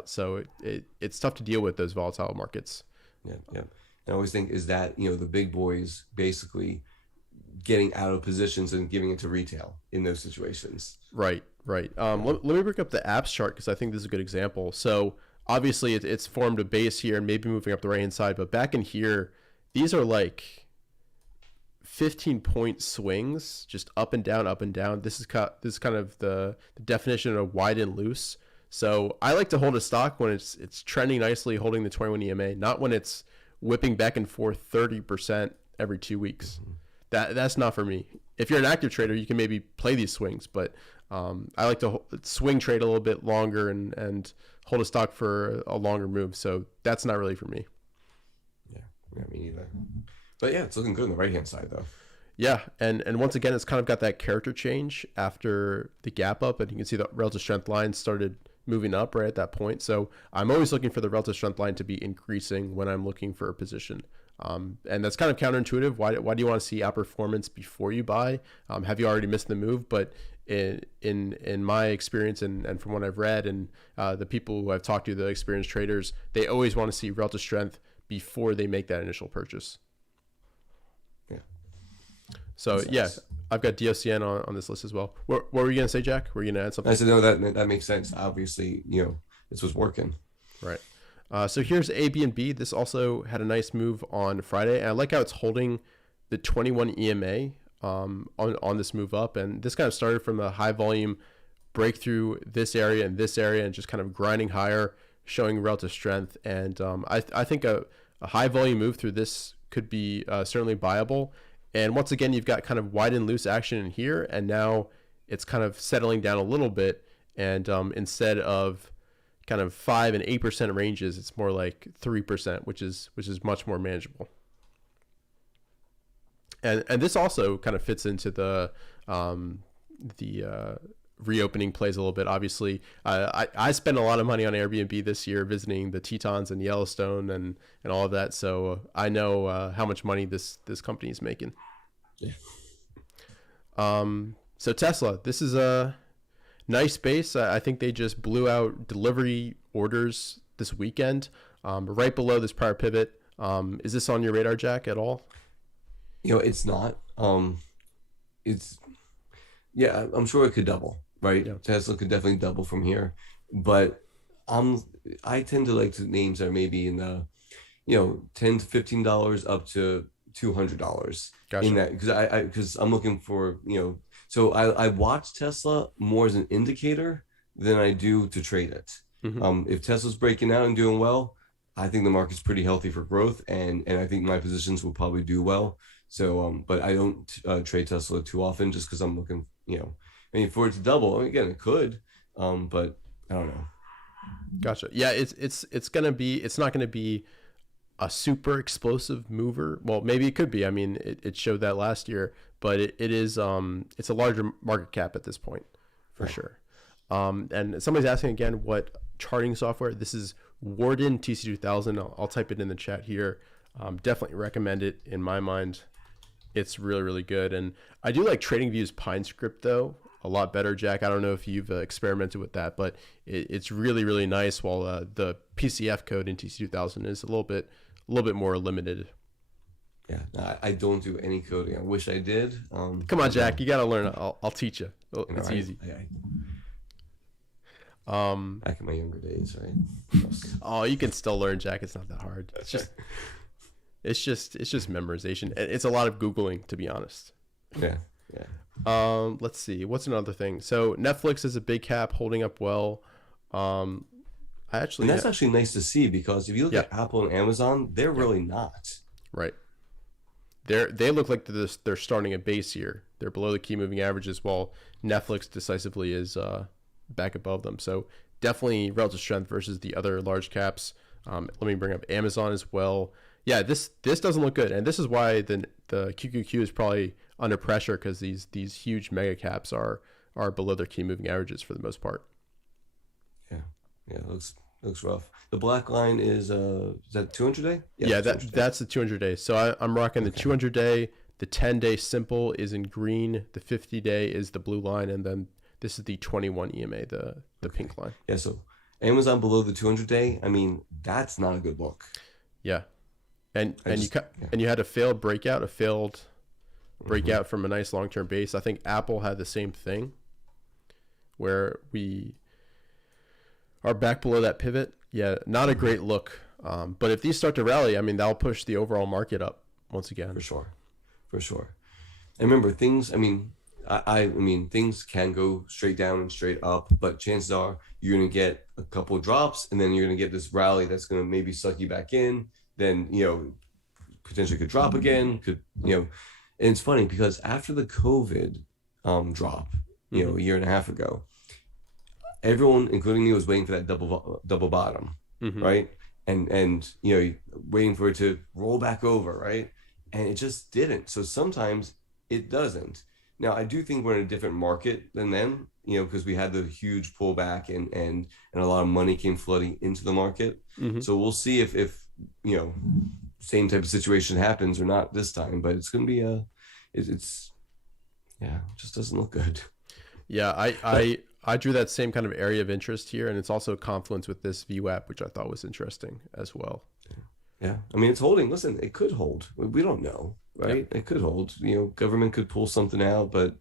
So it's tough to deal with those volatile markets. Yeah. I always think is that the big boys basically getting out of positions and giving it to retail in those situations. Right. Let me bring up the apps chart because I think this is a good example. So obviously it's formed a base here and maybe moving up the right hand side, but back in here, these are like 15-point swings, just up and down, up and down. This is kind of the definition of wide and loose. So I like to hold a stock when it's trending nicely, holding the 21 EMA, not when it's whipping back and forth 30% every 2 weeks. That's not for me. If you're an active trader, you can maybe play these swings, but I like to swing trade a little bit longer and hold a stock for a longer move. So that's not really for me. Yeah, me neither. But yeah, it's looking good on the right-hand side though. Yeah, and once again, it's kind of got that character change after the gap up, and you can see the relative strength line started moving up right at that point. So I'm always looking for the relative strength line to be increasing when I'm looking for a position. And that's kind of counterintuitive. Why do you want to see outperformance before you buy? Have you already missed the move? But in my experience and from what I've read and the people who I've talked to, the experienced traders, they always want to see relative strength before they make that initial purchase. Yeah. So yeah, I've got DOCN on this list as well. What were you going to say, Jack? Were you going to add something? I said, no, that makes sense. Obviously, this was working. Right. So here's AB&B. This also had a nice move on Friday. And I like how it's holding the 21 EMA on this move up. And this kind of started from a high volume breakthrough this area and just kind of grinding higher, showing relative strength. And I think a high volume move through this could be certainly buyable. And once again, you've got kind of wide and loose action in here. And now it's kind of settling down a little bit. And instead of kind of 5 and 8% ranges, it's more like 3%, which is much more manageable. And this also kind of fits into the reopening plays a little bit. Obviously, I spent a lot of money on Airbnb this year visiting the Tetons and Yellowstone and all of that. So I know how much money this company is making. Yeah. So Tesla, this is a nice base. I think they just blew out delivery orders this weekend, right below this prior pivot. Is this on your radar, Jack, at all? It's not. I'm sure it could double, right? Yeah. Tesla could definitely double from here, but I tend to like names that are maybe in the, $10 to $15 up to $200. Gotcha. In that, because I'm looking for, so I watch Tesla more as an indicator than I do to trade it. Mm-hmm. If Tesla's breaking out and doing well, I think the market's pretty healthy for growth, and I think my positions will probably do well. So, but I don't trade Tesla too often just because I'm looking, for it to double. Again, it could, but I don't know. Gotcha. Yeah, it's not gonna be a super explosive mover. Well, maybe it could be. I mean, it showed that last year, but it is it's a larger market cap at this point, for sure. And somebody's asking again what charting software. This is Warden TC2000. I'll type it in the chat here. Definitely recommend it in my mind. It's really, really good. And I do like TradingView's Pine Script though a lot better, Jack. I don't know if you've experimented with that, but it's really, really nice. While the PCF code in TC2000 is a little bit more limited. Yeah, I don't do any coding. I wish I did. Come on, Jack, you got to learn. I'll teach you. It's easy. Back in my younger days, right? Oh, you can still learn, Jack. It's not that hard. It's just memorization. It's a lot of Googling, to be honest. Yeah. Let's see. What's another thing? So Netflix is a big cap, holding up well. And that's actually nice to see, because if you look at Apple and Amazon, they're really not. Right. They look like they're starting a base here. They're below the key moving averages, while Netflix decisively is back above them. So definitely relative strength versus the other large caps. Let me bring up Amazon as well. Yeah, this doesn't look good, and this is why the QQQ is probably under pressure, because these huge mega caps are below their key moving averages for the most part. Yeah, yeah, it looks rough. The black line is that 200 day? Yeah, Yeah, 200 day. that's the 200 day. So I'm rocking the Okay, 200 day. The 10-day simple is in green. The 50-day is the blue line, and then this is the 21 EMA, the okay. pink line. Yeah, so Amazon below the 200 day. I mean, that's not a good look. Yeah, and I and you just cut yeah. and you had a failed breakout, Hmm. from a nice long term base. I think Apple had the same thing, where we are back below that pivot. Yeah, not a Hmm. great look. But if these start to rally, I mean, that'll push the overall market up once For again. sure, for sure. And remember, things. I mean, I mean, things can go straight down and straight up, but chances are you're gonna get a couple of drops, and then you're gonna get this rally that's gonna maybe suck you back in. Then potentially could drop again. And it's funny because after the COVID drop, Hmm. a year and a half ago, everyone, including me, was waiting for that double bottom, Hmm. right? And waiting for it to roll back over, right? And it just didn't. So sometimes it doesn't. Now I do think we're in a different market than them, because we had the huge pullback and a lot of money came flooding into the market. Hmm. So we'll see if you know same type of situation happens or not this time. But it's going to be it's yeah, it just doesn't look good. Yeah, But I drew that same kind of area of interest here, and it's also a confluence with this view app, which I thought was interesting as well. yeah, I mean, it's holding. Listen, it could hold. We don't know, Yeah. right? It could hold. Government could pull something out, but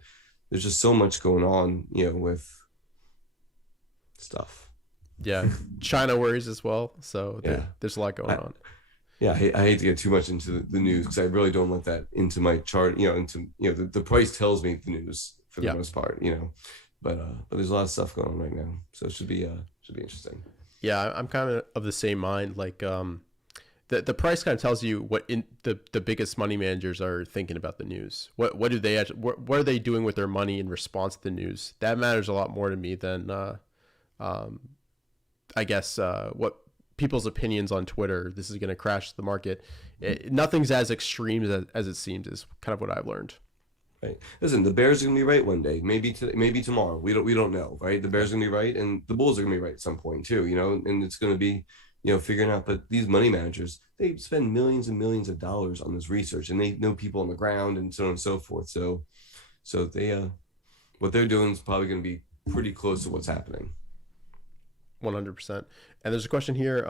there's just so much going on, with stuff. Yeah. China worries as well. So Yeah, there's a lot going I, on. yeah. I hate to get too much into the news because I really don't let that into my chart. The price tells me the news for the Yeah. most part. But there's a lot of stuff going on right now, so it should be interesting. Yeah. I'm kind of the same mind. Like, the price kind of tells you what the biggest money managers are thinking about the news. What do they actually, what are they doing with their money in response to the news? That matters a lot more to me than, um, I guess, what people's opinions on Twitter. This is going to crash the market. Nothing's as extreme as it seems. Is kind of what I've learned. Right. Listen, the Bears are gonna be right one day. Maybe tomorrow. We don't know, right? The Bears are gonna be right, and the Bulls are gonna be right at some point too. And it's gonna be, figuring out. But these money managers, they spend millions and millions of dollars on this research, and they know people on the ground and so on and so forth. So they what they're doing is probably gonna be pretty close to what's happening. 100%. And there's a question here,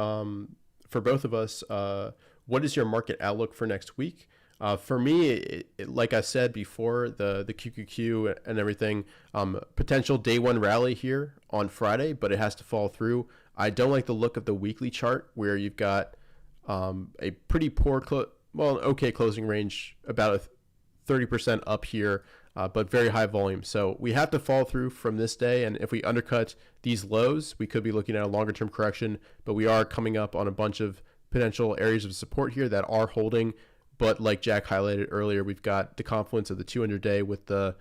for both of us. What is your market outlook for next week? For me, like I said before, the QQQ and everything, potential day one rally here on Friday, but it has to fall through. I don't like the look of the weekly chart where you've got, a pretty okay closing range, about a 30% up here, but very high volume. So we have to fall through from this day. And if we undercut these lows, we could be looking at a longer term correction, but we are coming up on a bunch of potential areas of support here that are holding. But like Jack highlighted earlier, we've got the confluence of the 200-day with the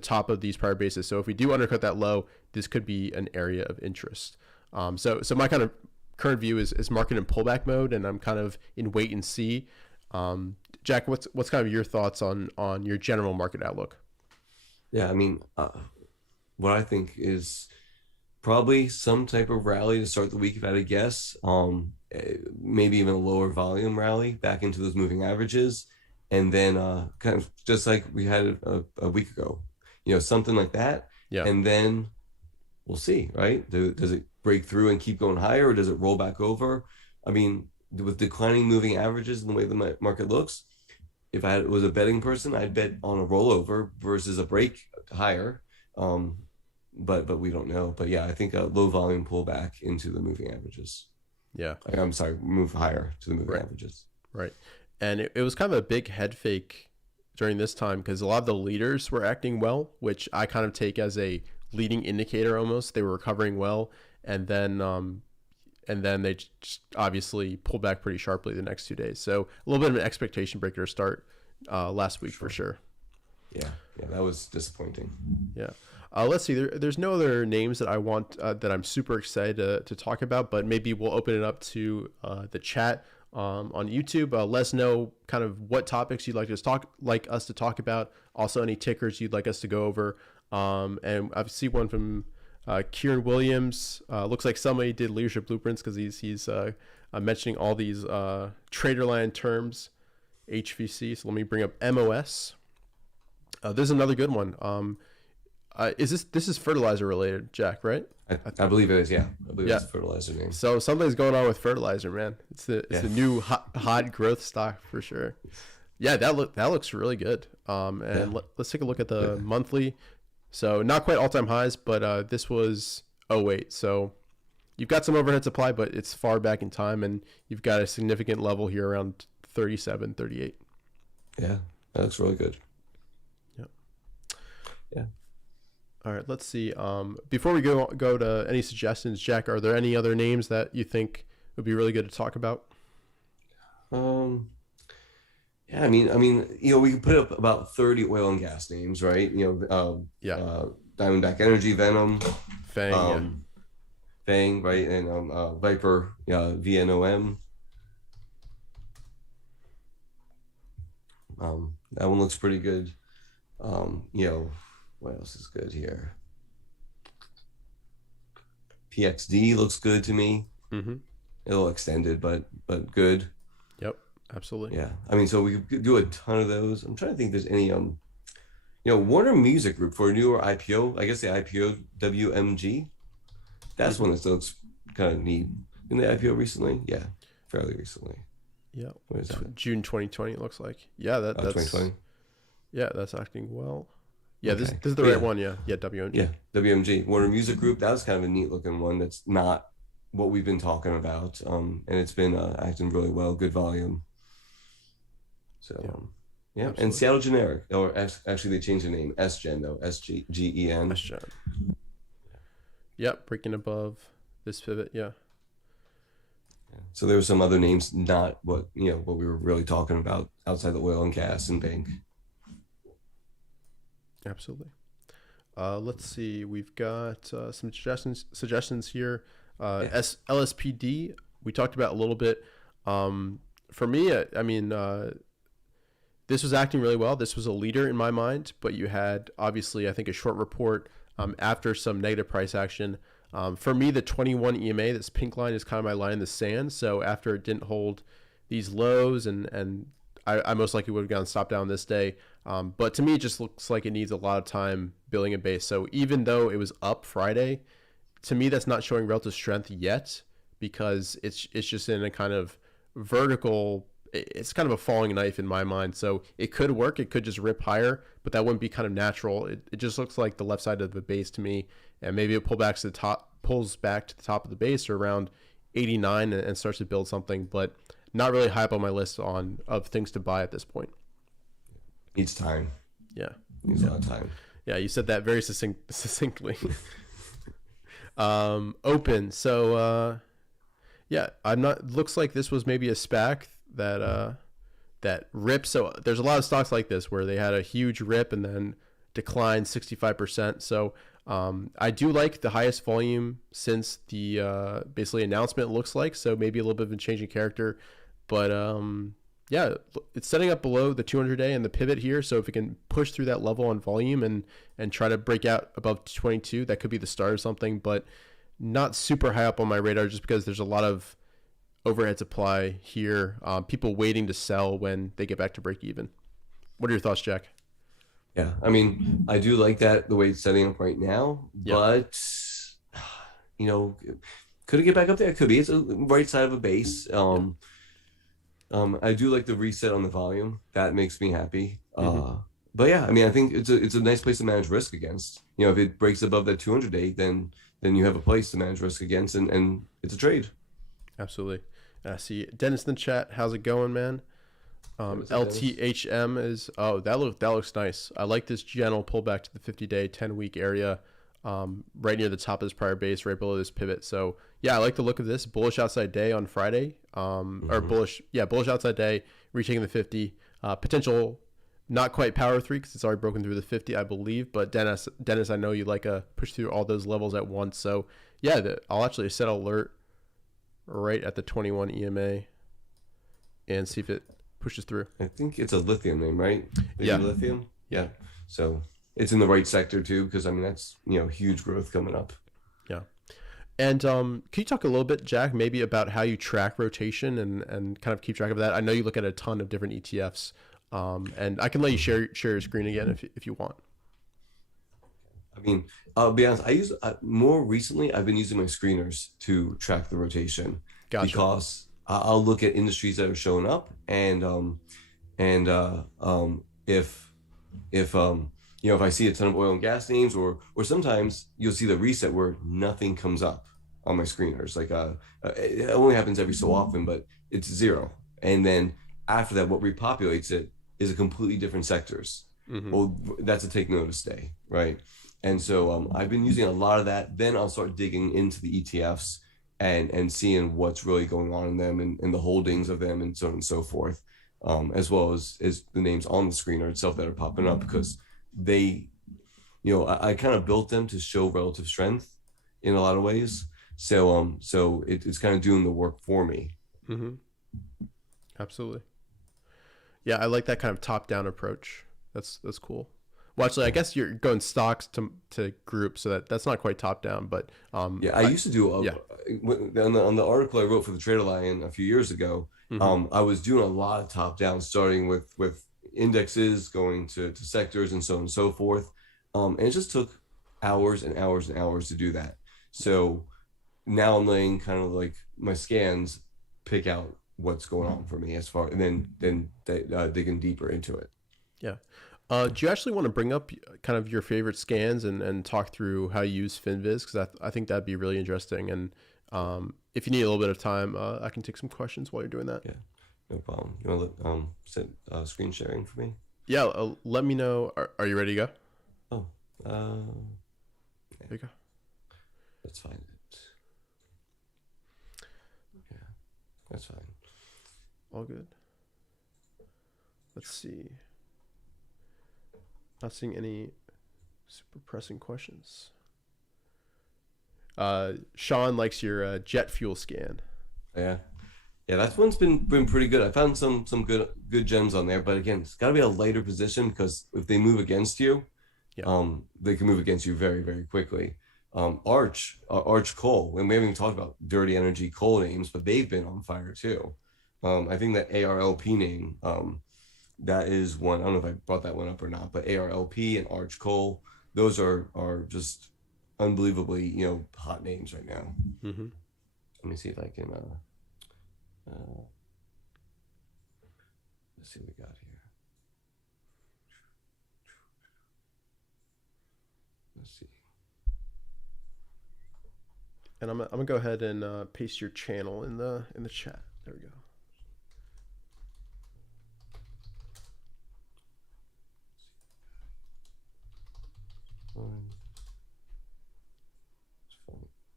top of these prior bases. So if we do undercut that low, this could be an area of interest. So my kind of current view is market in pullback mode, and I'm kind of in wait and see. Jack, what's kind of your thoughts on your general market outlook? Yeah, I mean, what I think is probably some type of rally to start the week, if I had to guess. Maybe even a lower volume rally back into those moving averages, and then kind of just like we had a week ago, something like that. Yeah. And then we'll see, right? Does it break through and keep going higher, or does it roll back over? I mean, with declining moving averages and the way the market looks, if was a betting person, I'd bet on a rollover versus a break higher. But we don't know. But yeah, I think a low volume pullback into the moving averages. Yeah. I'm sorry, move higher to the moving Right. averages. Right. And it was kind of a big head fake during this time because a lot of the leaders were acting well, which I kind of take as a leading indicator almost. They were recovering well, and then they just obviously pulled back pretty sharply the next 2 days. So a little bit of an expectation breaker to start last week for sure. Yeah, that was disappointing. Yeah. Let's see. There's no other names that I want that I'm super excited to talk about, but maybe we'll open it up to the chat on YouTube. Let us know kind of what topics you'd like us to talk about. Also, any tickers you'd like us to go over. And I see one from Kieran Williams looks like somebody did leadership blueprints because he's mentioning all these trader line terms, HVC. So let me bring up MOS. There's another good one. This is fertilizer related, Jack, right? I believe it is. Yeah, I believe Yeah. it's a fertilizer name. So something's going on with fertilizer, man. It's the Yeah. new hot growth stock for sure. Yeah, that looks really good. And let's take a look at the monthly. So not quite all-time highs, but this was 08. So you've got some overhead supply, but it's far back in time, and you've got a significant level here around 37, 38. Yeah, that looks really good. Yep. Yeah. All right, let's see. Before we go to any suggestions, Jack, are there any other names that you think would be really good to talk about? Yeah, I mean, we can put up about 30 oil and gas names, right? Diamondback Energy, Venom, Fang, Fang, right, and Viper, VNOM. That one looks pretty good. What else is good here? PXD looks good to me. Mm-hmm. A little extended, but good. Yep, absolutely. Yeah, I mean, so we could do a ton of those. I'm trying to think if there's any Warner Music Group for a newer IPO. I guess the IPO WMG. That's one that looks kind of neat. In the IPO recently, yeah, fairly recently. Yeah, what is that? June 2020. It looks like. Yeah, that's 2020. Yeah, that's acting well. Yeah, Okay. this is the right one. Yeah, WMG. Yeah, WMG, Warner Music Group. That was kind of a neat looking one. That's not what we've been talking about. And it's been acting really well. Good volume. So, yeah. And Seattle Generic, or actually they changed the name. SGen though, SGEN. SGen. Yep, breaking above this pivot. Yeah. So there were some other names, not what we were really talking about outside the oil and gas and bank. Absolutely. Let's see. We've got some suggestions here. LSPD, we talked about a little bit. For me, I mean, this was acting really well. This was a leader in my mind, but you had obviously, I think, a short report after some negative price action. For me, the 21 EMA, this pink line, is kind of my line in the sand. So after it didn't hold these lows, and I most likely would have gone stop down this day. But to me, it just looks like it needs a lot of time building a base. So even though it was up Friday, to me, that's not showing relative strength yet, because it's just in a kind of vertical. It's kind of a falling knife in my mind. So it could work. It could just rip higher, but that wouldn't be kind of natural. It just looks like the left side of the base to me, and maybe it pulls back to the top of the base or around 89 and starts to build something, but not really high up on my list of things to buy at this point. Needs time. Yeah. Needs a lot of time. Yeah, you said that very succinctly. Open. So looks like this was maybe a SPAC that rip. So there's a lot of stocks like this where they had a huge rip and then declined 65%. So I do like the highest volume since the basically announcement, looks like. So maybe a little bit of a change in character, but yeah, it's setting up below the 200-day and the pivot here. So if it can push through that level on volume and try to break out above 22, that could be the start of something, but not super high up on my radar just because there's a lot of overhead supply here. People waiting to sell when they get back to break even. What are your thoughts, Jack? Yeah, I mean, I do like that the way it's setting up right now, but could it get back up there? It could be. It's a right side of a base. I do like the reset on the volume. That makes me happy. But yeah, I mean, I think it's a nice place to manage risk against. If it breaks above that 200-day, then you have a place to manage risk against, and it's a trade. Absolutely. I see Dennis in the chat. How's it going, man? LTHM is that looks nice. I like this gentle pullback to the 50-day, 10-week area, right near the top of this prior base, right below this pivot. So yeah, I like the look of this. Bullish outside day on Friday, or bullish outside day, retaking the 50. Potential not quite power through because it's already broken through the 50, I believe. But Dennis, I know you like a push through all those levels at once. So yeah, I'll actually set alert right at the 21 EMA and see if it pushes through. I think it's a lithium name, right? Yeah. Lithium. Yeah. So it's in the right sector too, because I mean that's huge growth coming up. And can you talk a little bit, Jack, maybe about how you track rotation and kind of keep track of that? I know you look at a ton of different ETFs, and I can let you share your screen again if you want. I mean, I'll be honest. I use more recently. I've been using my screeners to track the rotation Gotcha. because I'll look at industries that are showing up, and if if I see a ton of oil and gas names, or sometimes you'll see the reset where nothing comes up on my screeners. Like it only happens every so often, but it's zero. And then after that, what repopulates it is a completely different sectors. Mm-hmm. Well, that's a take notice day, right? And so I've been using a lot of that. Then I'll start digging into the ETFs and seeing what's really going on in them and the holdings of them and so on and so forth, as well as the names on the screener itself that are popping up, because they, I kind of built them to show relative strength in a lot of ways. So it's kind of doing the work for me. Mm-hmm. Absolutely. Yeah, I like that kind of top-down approach. That's cool. Well, actually, I guess you're going stocks to groups, so that's not quite top-down, but Yeah, I used to do yeah. on the article I wrote for the Trader Lion a few years ago. Mm-hmm. I was doing a lot of top-down, starting with indexes, going to sectors, and so on and so forth. And it just took hours and hours and hours to do that. So now I'm letting kind of like my scans pick out what's going on for me as far, and then digging deeper into it. Yeah. Do you actually want to bring up kind of your favorite scans and talk through how you use FinViz? Because I think that'd be really interesting. And if you need a little bit of time, I can take some questions while you're doing that. Yeah, no problem. You want to set screen sharing for me? Yeah, let me know. Are you ready to go? Oh, There you go. let's find it. Yeah, that's fine. All good. Let's see. Not seeing any super pressing questions. Sean likes your jet fuel scan. Yeah, yeah, that one's been pretty good. I found some good gems on there, but again, it's got to be a lighter position, because if they move against you, Yeah. they can move against you very, very quickly. Arch Coal, and we haven't even talked about dirty energy coal names, but they've been on fire too. I think that ARLP name, that is one. I don't know if I brought that one up or not, but ARLP and Arch Coal, those are just unbelievably hot names right now. Mm-hmm. Let me see if I can. Let's see what we got here. Let's see. And I'm gonna go ahead and paste your channel in the chat. There we go.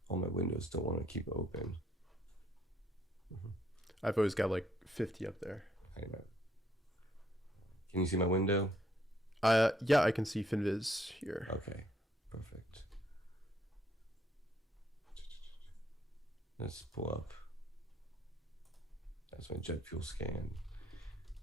All my windows don't want to keep open. Mm-hmm. I've always got like 50 up there. I know. Can you see my window? Yeah, I can see FinViz here. Okay, perfect. Let's pull up. That's my jet fuel scan.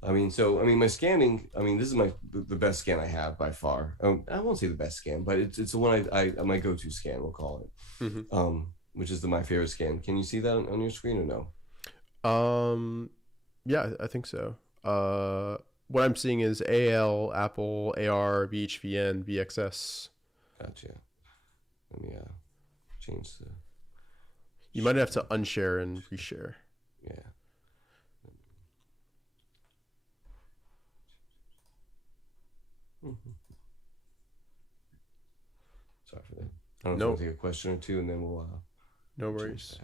My scanning. This is the best scan I have by far. I won't say the best scan, but it's the one I my go-to scan, we'll call it. Mm-hmm. Which is my favorite scan. Can you see that on your screen or no? Yeah, I think so. What I'm seeing is AL, Apple, AR, VHVN, VXS. Gotcha. Let me change the. You might have to unshare and reshare. Yeah. Sorry for that. I don't know if we'll take a question or two, and then we'll. No worries.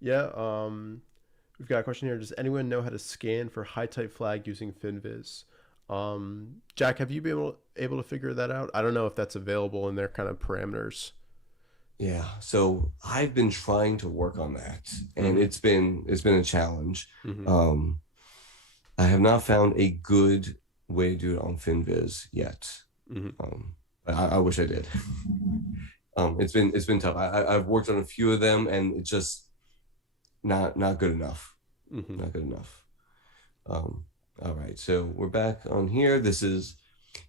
Yeah. We've got a question here. Does anyone know how to scan for high type flag using FinViz? Jack, have you been able to figure that out? I don't know if that's available in their kind of parameters. Yeah, so I've been trying to work on that, and it's been a challenge. Mm-hmm. I have not found a good way to do it on FinViz yet. Mm-hmm. I wish I did. It's been tough. I've worked on a few of them, and it's just not good enough. Mm-hmm. Not good enough. All right, so we're back on here. This is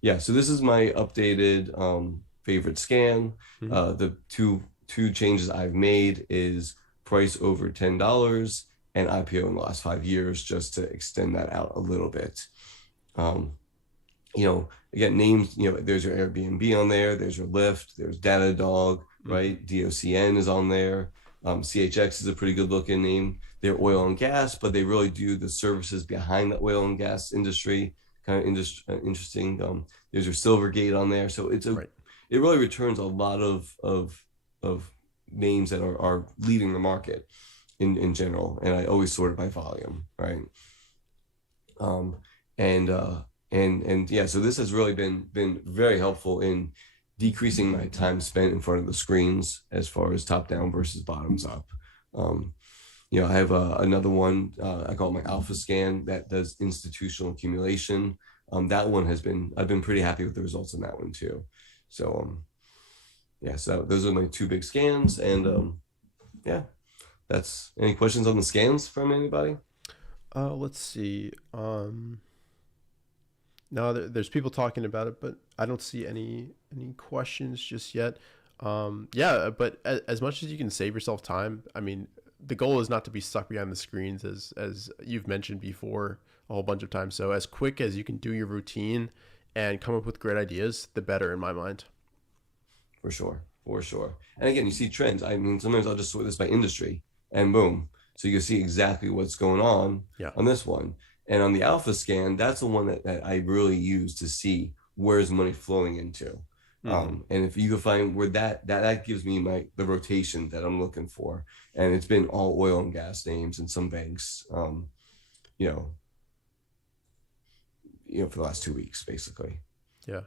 my updated favorite scan. Mm-hmm. The two two changes I've made is price over $10 and IPO in the last 5 years, just to extend that out a little bit. Again, names, there's your Airbnb on there, there's your Lyft, there's Datadog, right? DOCN is on there. CHX is a pretty good looking name. They're oil and gas, but they really do the services behind the oil and gas industry. Kind of interesting. There's your Silvergate on there. So it really returns a lot of names that are leading the market in general. And I always sort it by volume, right? So this has really been very helpful in decreasing my time spent in front of the screens as far as top down versus bottoms up. I have another one, I call it my Alpha Scan, that does institutional accumulation. That one I've been pretty happy with the results in that one too. So so those are my two big scans. And that's, any questions on the scans from anybody? Let's see. No, there's people talking about it, but I don't see any questions just yet. But as much as you can save yourself time, I mean, the goal is not to be stuck behind the screens, as you've mentioned before a whole bunch of times. So as quick as you can do your routine and come up with great ideas, the better in my mind. For sure. And again, you see trends. I mean, sometimes I'll just sort this by industry and boom. So you can see exactly what's going on on this one. And on the Alpha Scan, that's the one that I really use to see where's money flowing into. And if you can find where that gives me the rotation that I'm looking for. And it's been all oil and gas names and some banks, for the last 2 weeks, basically. Yeah.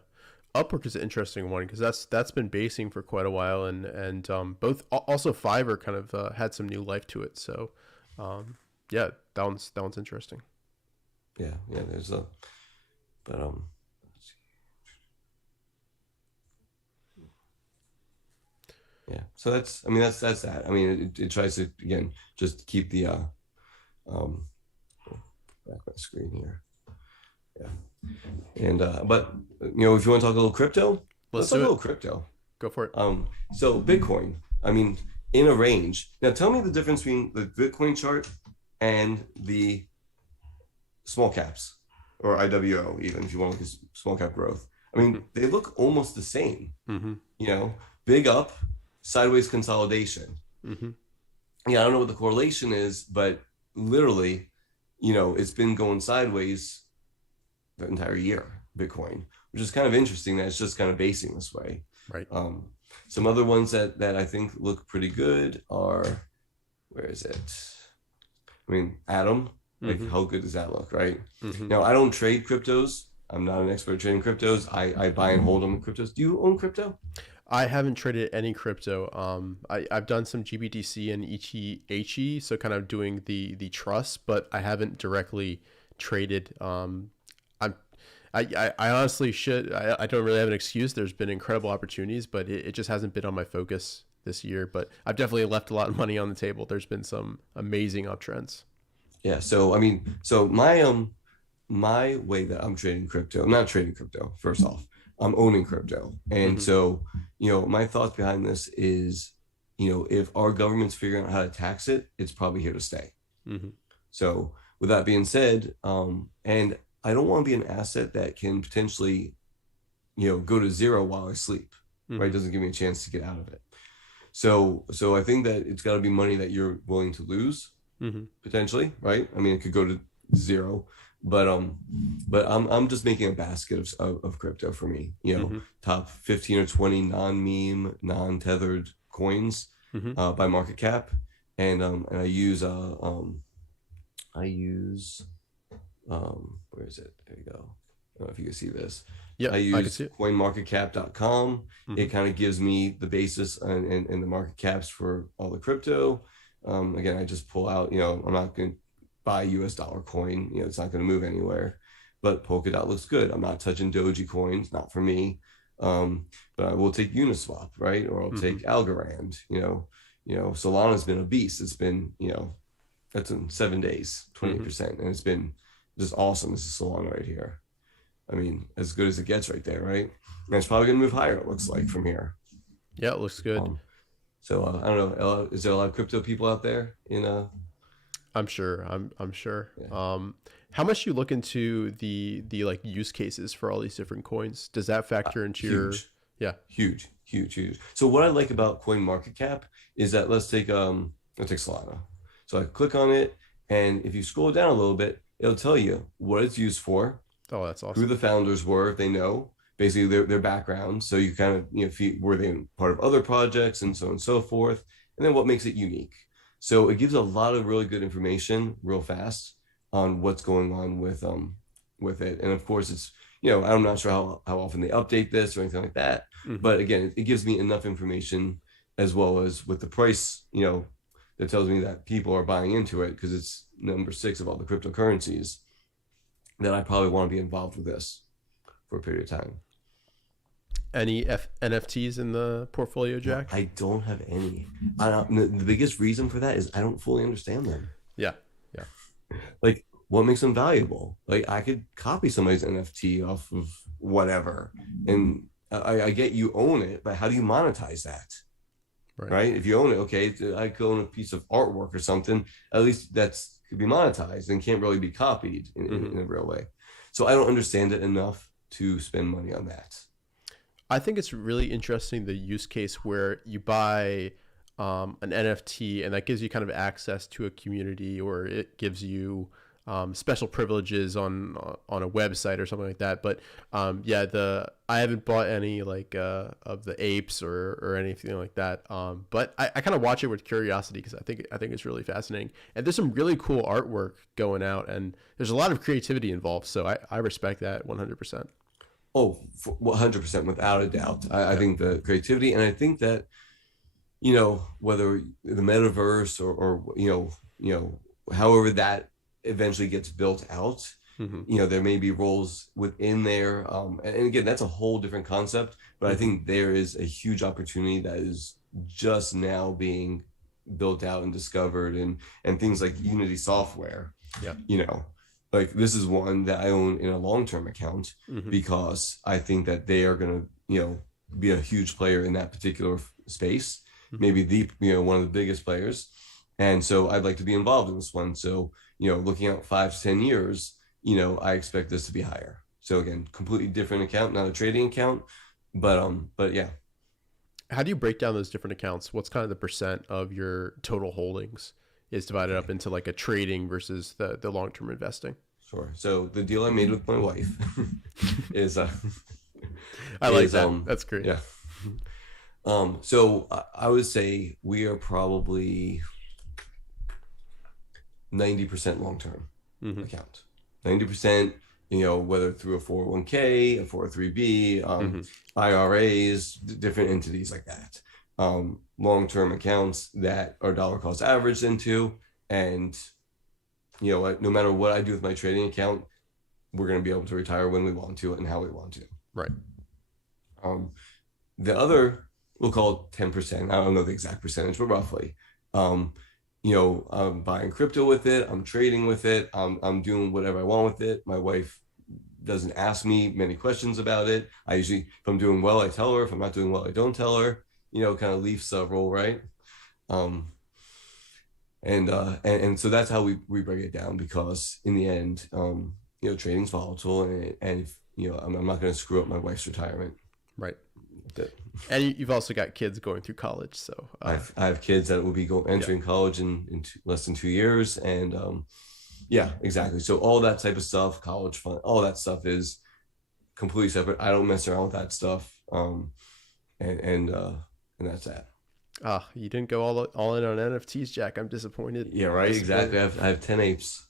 Upwork is an interesting one because that's been basing for quite a while, and both also Fiverr kind of had some new life to it. So that one's interesting. There's so that's that. I mean, it tries to, again, just keep the back my screen here. And but if you want to talk a little crypto, let's talk a little crypto. Go for it. So Bitcoin, I mean, in a range. Now tell me the difference between the Bitcoin chart and the small caps, or IWO, even if you want to look at small cap growth. I mean, they look almost the same. Big up, sideways consolidation. I don't know what the correlation is, but literally, it's been going sideways the entire year, Bitcoin, which is kind of interesting that it's just kind of basing this way. Right. Some other ones that I think look pretty good are, where is it? I mean, Atom. Like, how good does that look, right? Now, I don't trade cryptos. I'm not an expert at trading cryptos. I buy and hold on cryptos. Do you own crypto? I haven't traded any crypto. I've done some GBTC and ETH, so kind of doing the trust, but I haven't directly traded. I honestly should. I don't really have an excuse. There's been incredible opportunities, but it just hasn't been on my focus this year. But I've definitely left a lot of money on the table. There's been some amazing uptrends. Yeah. So, I mean, so my way that I'm trading crypto, I'm not trading crypto, first off, I'm owning crypto. And so, my thoughts behind this is, if our government's figuring out how to tax it, it's probably here to stay. So with that being said, and I don't want to be an asset that can potentially, go to zero while I sleep, right? It doesn't give me a chance to get out of it. So I think that it's got to be money that you're willing to lose. Potentially, right? I mean, it could go to zero, but I'm just making a basket of crypto for me. Top 15 or 20 non-meme, non-tethered coins by market cap, and I use where is it? There you go. I don't know if you can see this. Yeah, I use coinmarketcap.com. It kind of gives me the basis and the market caps for all the crypto. Again, I just pull out, I'm not going to buy US dollar coin, it's not going to move anywhere, but Polkadot looks good. I'm not touching Doji coins, not for me. But I will take Uniswap, right? Or I'll take Algorand, Solana's been a beast. It's been, that's in 7 days, 20%. And it's been just awesome. This is Solana right here. I mean, as good as it gets right there, right? And it's probably going to move higher, it looks like, from here. Yeah, it looks good. So I don't know. Is there a lot of crypto people out there? I'm sure. I'm sure. Yeah, How much do you look into the like use cases for all these different coins? Does that factor into your? huge, Yeah. huge, huge, huge. So what I like about Coin Market Cap is that let's take Solana. So I click on it, and if you scroll down a little bit, it'll tell you what it's used for, Oh, that's who awesome. the founders were, if they know, basically their background. So you kind of, were they part of other projects and so on and so forth, and then what makes it unique. So it gives a lot of really good information real fast on what's going on with it. And of course, it's, I'm not sure how often they update this or anything like that. Hmm. But again, it gives me enough information as well as with the price, that tells me that people are buying into it because it's number 6 of all the cryptocurrencies, that I probably want to be involved with this for a period of time. Any NFTs in the portfolio, No, Jack? I don't have any. I don't, the biggest reason for that is I don't fully understand them. Yeah. Yeah. Like, what makes them valuable? Like, I could copy somebody's NFT off of whatever, and I get you own it, but how do you monetize that? Right. Right? If you own it, okay, I could own a piece of artwork or something. At least that's could be monetized and can't really be copied in a real way. So I don't understand it enough to spend money on that. I think it's really interesting the use case where you buy an NFT and that gives you kind of access to a community, or it gives you special privileges on a website or something like that. But yeah, the I haven't bought any like of the apes or anything like that. But I kind of watch it with curiosity because I think it's really fascinating, and there's some really cool artwork going out, and there's a lot of creativity involved. So I respect that 100%. Oh, 100% without a doubt. I Yeah. think the creativity, and I think that, whether the metaverse or however that eventually gets built out, Hmm. there may be roles within there. And again, that's a whole different concept, but I Hmm. think there is a huge opportunity that is just now being built out and discovered, and things like Unity software, Yeah. you know, like this is one that I own in a long-term account Hmm. because I think that they are going to, be a huge player in that particular space, Hmm. maybe one of the biggest players. And so I'd like to be involved in this one. So, looking out 5 to 10 years, I expect this to be higher. So again, completely different account, not a trading account, but yeah. How do you break down those different accounts? What's kind of the percent of your total holdings is divided up Okay, into like a trading versus the long-term investing? sure. So the deal I made with my wife is I like is that. That's great. yeah. So I would say we are probably 90% long-term Hmm. account. 90%, whether through a 401k, a 403b, Hmm. IRAs, different entities like that. Long-term accounts that are dollar cost averaged into. And no matter what I do with my trading account, we're going to be able to retire when we want to and how we want to. Right. Um, the other, we'll call it 10%. I don't know the exact percentage, but roughly. Um, I'm buying crypto with it. I'm trading with it. I'm doing whatever I want with it. My wife doesn't ask me many questions about it. I usually, if I'm doing well, I tell her. If I'm not doing well, I don't tell her. Kind of leave several, right? Um, and so that's how we break it down because in the end, trading's volatile, and if, I'm not going to screw up my wife's retirement. Right. And you've also got kids going through college, so I have kids that will be yeah. entering college in less than 2 years, and yeah, exactly. So all that type of stuff, college fund, all that stuff is completely separate. I don't mess around with that stuff, and and that's that. You didn't go all in on NFTs, Jack. I'm disappointed. Yeah, I'm right. disappointed. Exactly. I have 10 apes.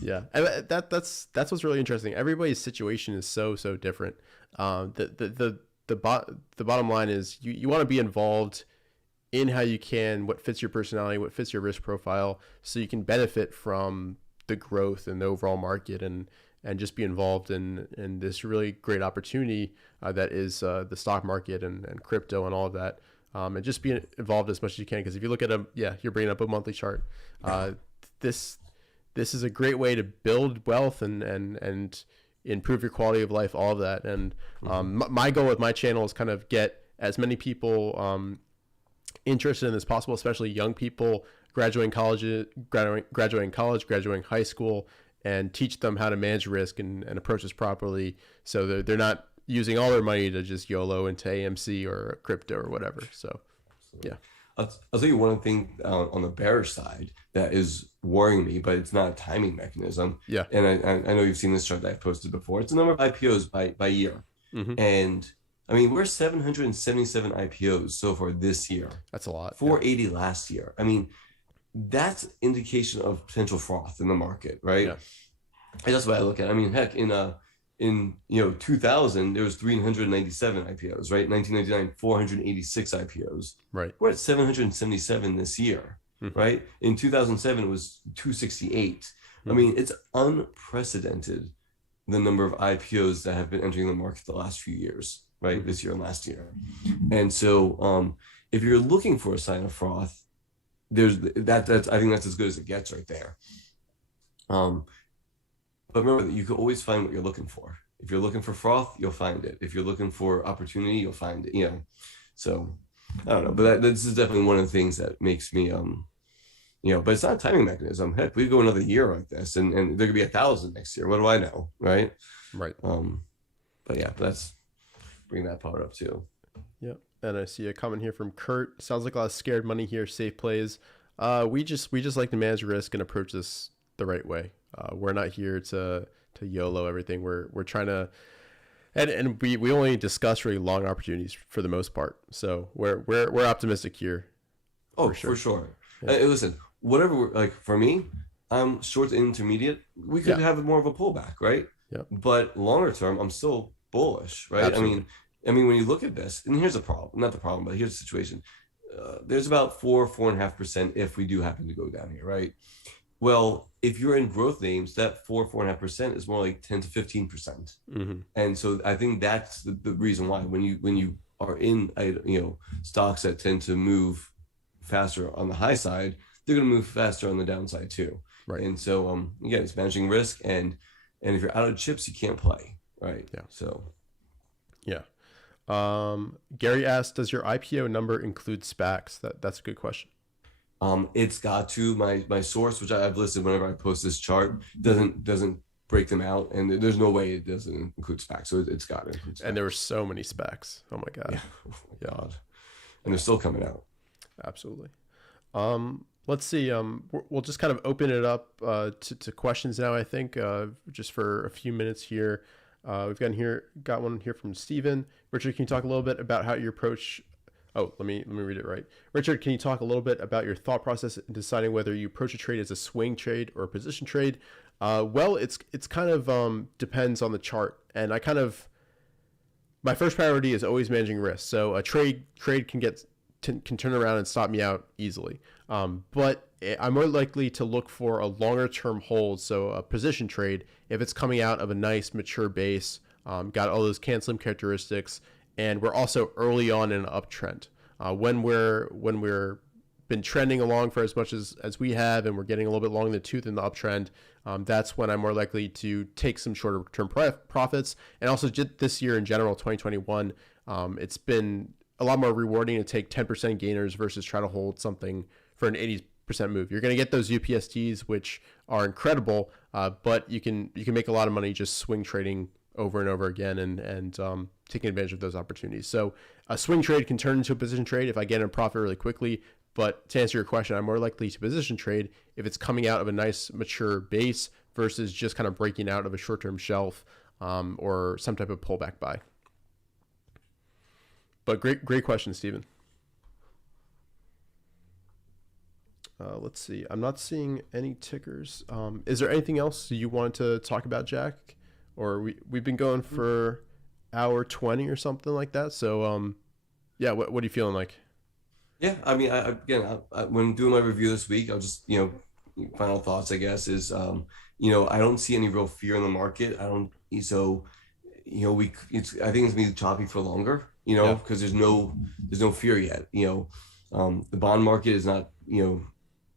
Yeah, and that's what's really interesting. Everybody's situation is so different. The bottom line is you want to be involved in how you can, what fits your personality, what fits your risk profile, so you can benefit from the growth and the overall market, and just be involved in this really great opportunity that is the stock market and crypto and all of that. And just be involved as much as you can, because if you look at you're bringing up a monthly chart. This this is a great way to build wealth and improve your quality of life, all of that. And Mm-hmm. my goal with my channel is kind of get as many people interested in this possible, especially young people graduating college, graduating high school, and teach them how to manage risk and approach this properly, so they're not using all their money to just YOLO into AMC or crypto or whatever. So, yeah. I'll tell you one thing on the bearish side that is worrying me, but it's not a timing mechanism. Yeah. And I know you've seen this chart that I've posted before. It's the number of IPOs by year. Mm-hmm. And I mean, we're 777 IPOs so far this year. That's a lot. 480 last year. I mean, that's indication of potential froth in the market, right? Yeah. And that's what I look at. I mean, heck, in 2000 there was 397 IPOs, right? 1999 486 IPOs. Right. We're at 777 this year, Mm-hmm. right? In 2007 it was 268. Mm-hmm. I mean, it's unprecedented the number of IPOs that have been entering the market the last few years, right? Mm-hmm. This year and last year. And so if you're looking for a sign of froth, there's that's I think that's as good as it gets right there. But remember that you can always find what you're looking for. If you're looking for froth, you'll find it. If you're looking for opportunity, you'll find it. So I don't know, but this is definitely one of the things that makes me but it's not a timing mechanism. Heck, we go another year like this, and there could be 1,000 next year. What do I know, right? Right. But yeah, let's bring that part up too. Yep. And I see a comment here from Kurt. Sounds like a lot of scared money here. Safe plays. We just like to manage risk and approach this the right way. We're not here to YOLO everything. We're trying to, and we only discuss really long opportunities for the most part. So we're optimistic here. Oh, for sure. Yeah. Listen, whatever. Like for me, I'm short to intermediate. We could have more of a pullback, right? Yeah. But longer term, I'm still bullish, right? Absolutely. I mean, when you look at this, and here's the problem. Not the problem, but here's the situation. There's about 4.5% if we do happen to go down here, right? Well, if you're in growth names, that 4.5% is more like 10 to 15%. Mm-hmm. And so I think that's the reason why when you are in stocks that tend to move faster on the high side, they're going to move faster on the downside too. Right. And so again, it's managing risk, and if you're out of chips, you can't play, right? Yeah. So yeah. Gary asked, does your IPO number include SPACs? That's a good question. It's got to my source, which I've listed whenever I post this chart, doesn't break them out, and there's no way it doesn't include SPACs. So it's got to include SPACs. And there were so many SPACs. Oh my god. Yeah. Oh my god. And they're still coming out. Absolutely. Let's see. We'll just kind of open it up to questions now. I think just for a few minutes here. We've got one here from Steven. Richard, can you talk a little bit about how you approach? Oh, let me read it right. Richard, can you talk a little bit about your thought process in deciding whether you approach a trade as a swing trade or a position trade? Well, it's kind of depends on the chart, and my first priority is always managing risk. So a trade can turn around and stop me out easily. But I'm more likely to look for a longer term hold. So a position trade, if it's coming out of a nice mature base, got all those canceling characteristics, and we're also early on in an uptrend. When we're been trending along for as much as we have, and we're getting a little bit long in the tooth in the uptrend, that's when I'm more likely to take some shorter term profits. And also just this year in general, 2021, it's been a lot more rewarding to take 10% gainers versus try to hold something for an 80% move. You're going to get those UPSTs, which are incredible, but you can make a lot of money just swing trading over and over again and taking advantage of those opportunities. So a swing trade can turn into a position trade if I get in a profit really quickly. But to answer your question, I'm more likely to position trade if it's coming out of a nice mature base versus just kind of breaking out of a short-term shelf or some type of pullback buy. But great question, Stephen. Let's see. I'm not seeing any tickers. Is there anything else you wanted to talk about, Jack? Or we've been going for hour 20 or something like that. So yeah, what are you feeling like? Yeah, I mean, when doing my review this week, I'll just final thoughts, I guess, is I don't see any real fear in the market. I think it's gonna be choppy for longer, because there's no fear yet. The bond market is not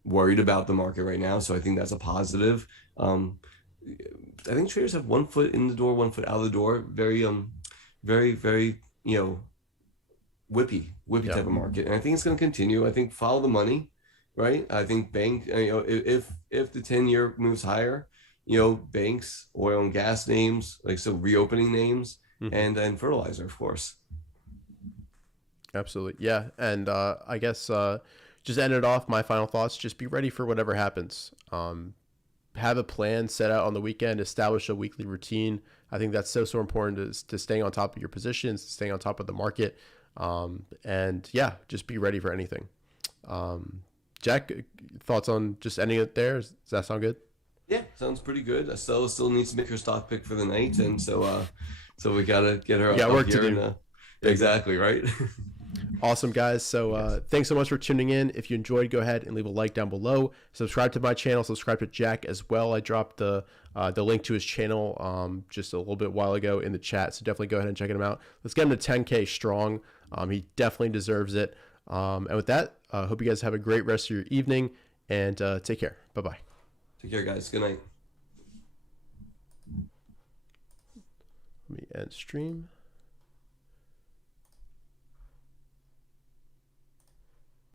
worried about the market right now, so I think that's a positive. I think traders have 1 foot in the door, 1 foot out of the door. Very very very whippy type of market, and I think it's going to continue. I think follow the money, right? I think if the 10-year moves higher, banks, oil and gas names, like so reopening names, and fertilizer, of course. Absolutely. Yeah. And I guess just end it off. My final thoughts, just be ready for whatever happens. Have a plan set out on the weekend, establish a weekly routine. I think that's so important to staying on top of your positions, staying on top of the market. And yeah, just be ready for anything. Jack, thoughts on just ending it there? Does that sound good? Yeah, sounds pretty good. Estella still needs to make her stock pick for the night, and so we gotta get her got up work here. to do. Exactly, right. Awesome, guys. So thanks so much for tuning in. If you enjoyed, go ahead and leave a like down below. Subscribe to my channel. Subscribe to Jack as well. I dropped the link to his channel just a little bit while ago in the chat. So definitely go ahead and check him out. Let's get him to 10K strong. He definitely deserves it. And with that, I hope you guys have a great rest of your evening, and take care. Bye-bye. Take care, guys. Good night. Let me end stream.